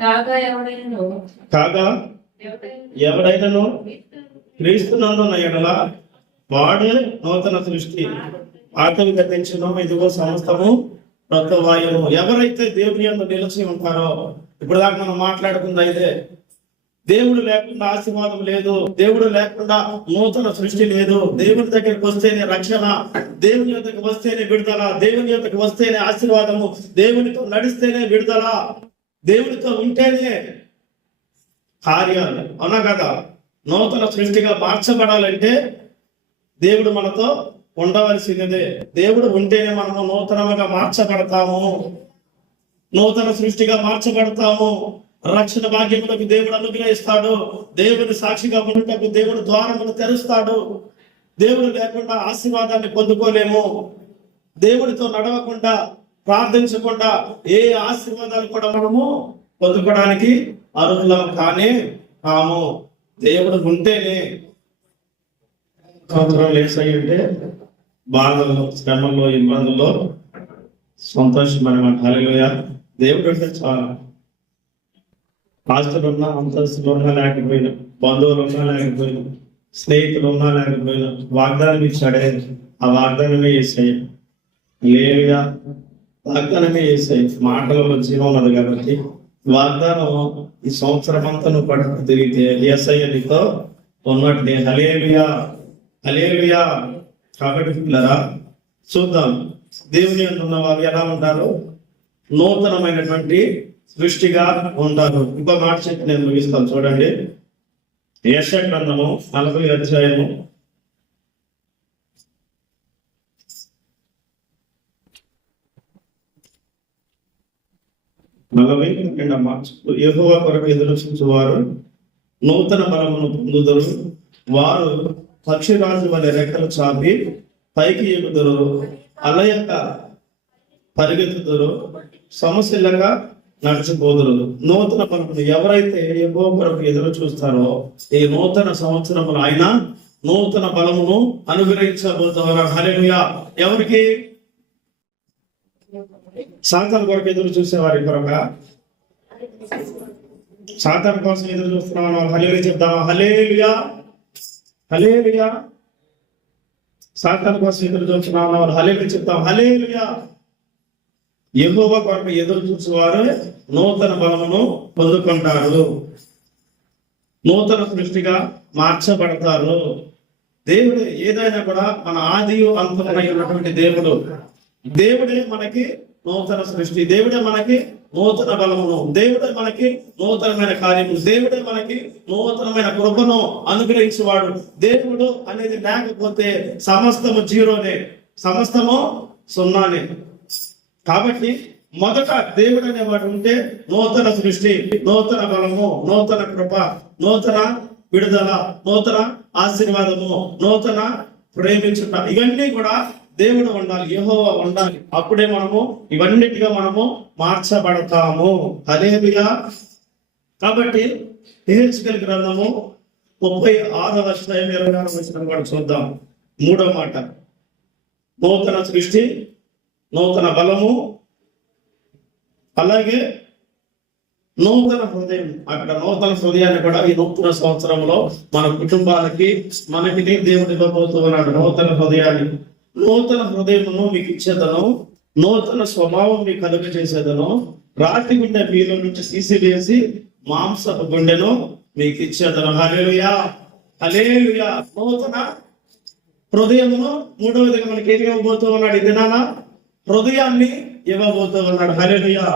కాగా ఎవడైనను క్రీస్తునందున్న ఎడల వాడే నూతన సృష్టి, పాతవి గతించును, ఇదిగో సమస్తము క్రొత్తవాయును. ఎవరైతే దేవుని యందు నిలిచి ఉంటారో, ఇప్పుడు దాకా మనం మాట్లాడుకుంది అయితే దేవుడు లేకుండా ఆశీర్వాదం లేదు, దేవుడు లేకుండా నూతన సృష్టి లేదు. దేవుని దగ్గరికి వస్తేనే రక్షణ, దేవుని యొద్దకు వస్తేనే విడుదల, దేవుని యొద్దకు వస్తేనే ఆశీర్వాదము, దేవునితో నడిస్తేనే విడుదల, దేవునితో ఉంటేనే కార్యాలు. అవునా కదా? నూతన సృష్టిగా మార్చబడాలంటే దేవుడు మనతో ఉండవలసినదే. దేవుడు ఉంటేనే మనము నూతనముగా మార్చబడతాము, నూతన సృష్టిగా మార్చబడతాము. రక్షణ భాగ్యములకు దేవుడు అనుగ్రహిస్తాడు. దేవుని సాక్షిగా ఉండటకు దేవుడు ద్వారములు తెరుస్తాడు. దేవుడు లేకుండా ఆశీర్వాదాన్ని పొందుకోలేము. దేవుడితో నడవకుండా, ప్రార్థించకుండా ఏ ఆశీర్వాదాలు కూడా మనము పొందుకోవడానికి అర్హులం కానే కాము. దేవుడు ఉంటేనే. సంవత్సరం లేసంటే బాధల్లో, శ్రమల్లో, ఇబ్బందుల్లో సంతోషం అనమాట. హల్లెలూయా. దేవుడు అంటే చాలా. ఆస్తులు ఉన్నా, అంతస్తులు ఉన్నా లేకపోయినా, బంధువులు ఉన్నా లేకపోయినా, స్నేహితులు ఉన్నా లేకపోయినా, వాగ్దానం ఇచ్చాడే, ఆ వాగ్దానమే యేసయ్య. హల్లెలూయా. వాగ్దానమే యేసయ్య. మాటలలో జీవం ఉన్నది కాబట్టి వాగ్దానం ఈ సంవత్సరం అంతా నువ్వు పట్టుకు తిరిగితే యేసయ్య నీతో ఉన్నట్టే. హల్లెలూయా, హల్లెలూయా. కాబట్టి పిల్లరా, చూద్దాం దేవుని యందు ఉన్న వాళ్ళు ఎలా ఉంటారు? నూతనమైనటువంటి సృష్టిగా ఉంటారు. ఇంకో మాట చెప్పి నేను ముగిస్తాను. చూడండి, యెషయా గ్రంథము 40వ అధ్యాయము 42వ మాట. యెహోవా కొరకు ఎదురు చూచువారు నూతన బలమును పొందుదురు, వారు పక్షిరాజు వలె రెక్కలు చాపి పైకి ఎగుదురు, అలయక పరిగెత్తుదురు, సమస్యలుగా నడిచిపోదురు. నూతన పలుకులు ఎవరైతే యెహోవా కొరకు ఎదురు చూస్తారో ఈ నూతన సంవత్సరములు ఆయన నూతన బలమును అనుగ్రహించబోతారు. హల్లెలూయా. ఎవరికి? సాతాను కొరకు ఎదురు చూసేవారి కొరక, సాతాను కోసం ఎదురు చూస్తున్నాం. హల్లెలూయా చెప్తామా? హల్లెలూయా, హల్లెలూయా. సాతాను కోసం ఎదురు చూస్తున్నాం. హల్లెలూయా చెప్తాం. హల్లెలూయా. యెహోవా కొరకు ఎదురు చూసేవారు నూతన బలమును పొందుకుంటారు, నూతన సృష్టిగా మార్చబడతారు. దేవుడు ఏదైనా కూడా మన ఆది అంతమైనటువంటి దేవుడు. దేవుడే మనకి నూతన సృష్టి, దేవుడే మనకి నూతన బలమును, దేవుడే మనకి నూతనమైన కార్యము, దేవుడే మనకి నూతనమైన కృపను అనుగ్రహించేవాడు. దేవుడు అనేది లేకపోతే సమస్తము జీరోనే, సమస్తము సున్నానే. కాబట్టి మొదట దేవుడు అనేవాడు ఉంటే నూతన సృష్టి, నూతన బలము, నూతన కృప, నూతన విడుదల, నూతన ఆశీర్వాదము, నూతన ప్రేమించుట, ఇవన్నీ కూడా దేవుడు ఉండాలి, యెహోవా ఉండాలి. అప్పుడే మనము ఇవన్నిటిగా మనము మార్చబడతాము. హల్లెలూయా. కాబట్టి యెహెజ్కేలు గ్రంథము 36వ అధ్యాయం 26వ వచనం కూడా చూద్దాం. 3వ మాట, నూతన సృష్టి, నూతన బలము, అలాగే నూతన హృదయం. అక్కడ నూతన హృదయాన్ని కూడా ఈ నూతన సంవత్సరంలో మన కుటుంబాలకి మనకి దేవుడు ఇవ్వబోతూ ఉన్నాడు. నూతన హృదయాన్ని, నూతన హృదయమును మీకు ఇచ్చేదను, నూతన స్వభావం మీకు కలుగ చేసేదను, రాతి గుండె మీలో నుంచి తీసివేసి మాంసపు గుండెను మీకు ఇచ్చేదను. హల్లెలూయా, హల్లెలూయా. నూతన హృదయమును, మూడవదిగా మనకి ఏమి ఇవ్వబోతూ ఉన్నాడు? ఈ దినాన హృదయాన్ని ఇవ్వబోతూ ఉన్నాడు. హల్లెలూయా.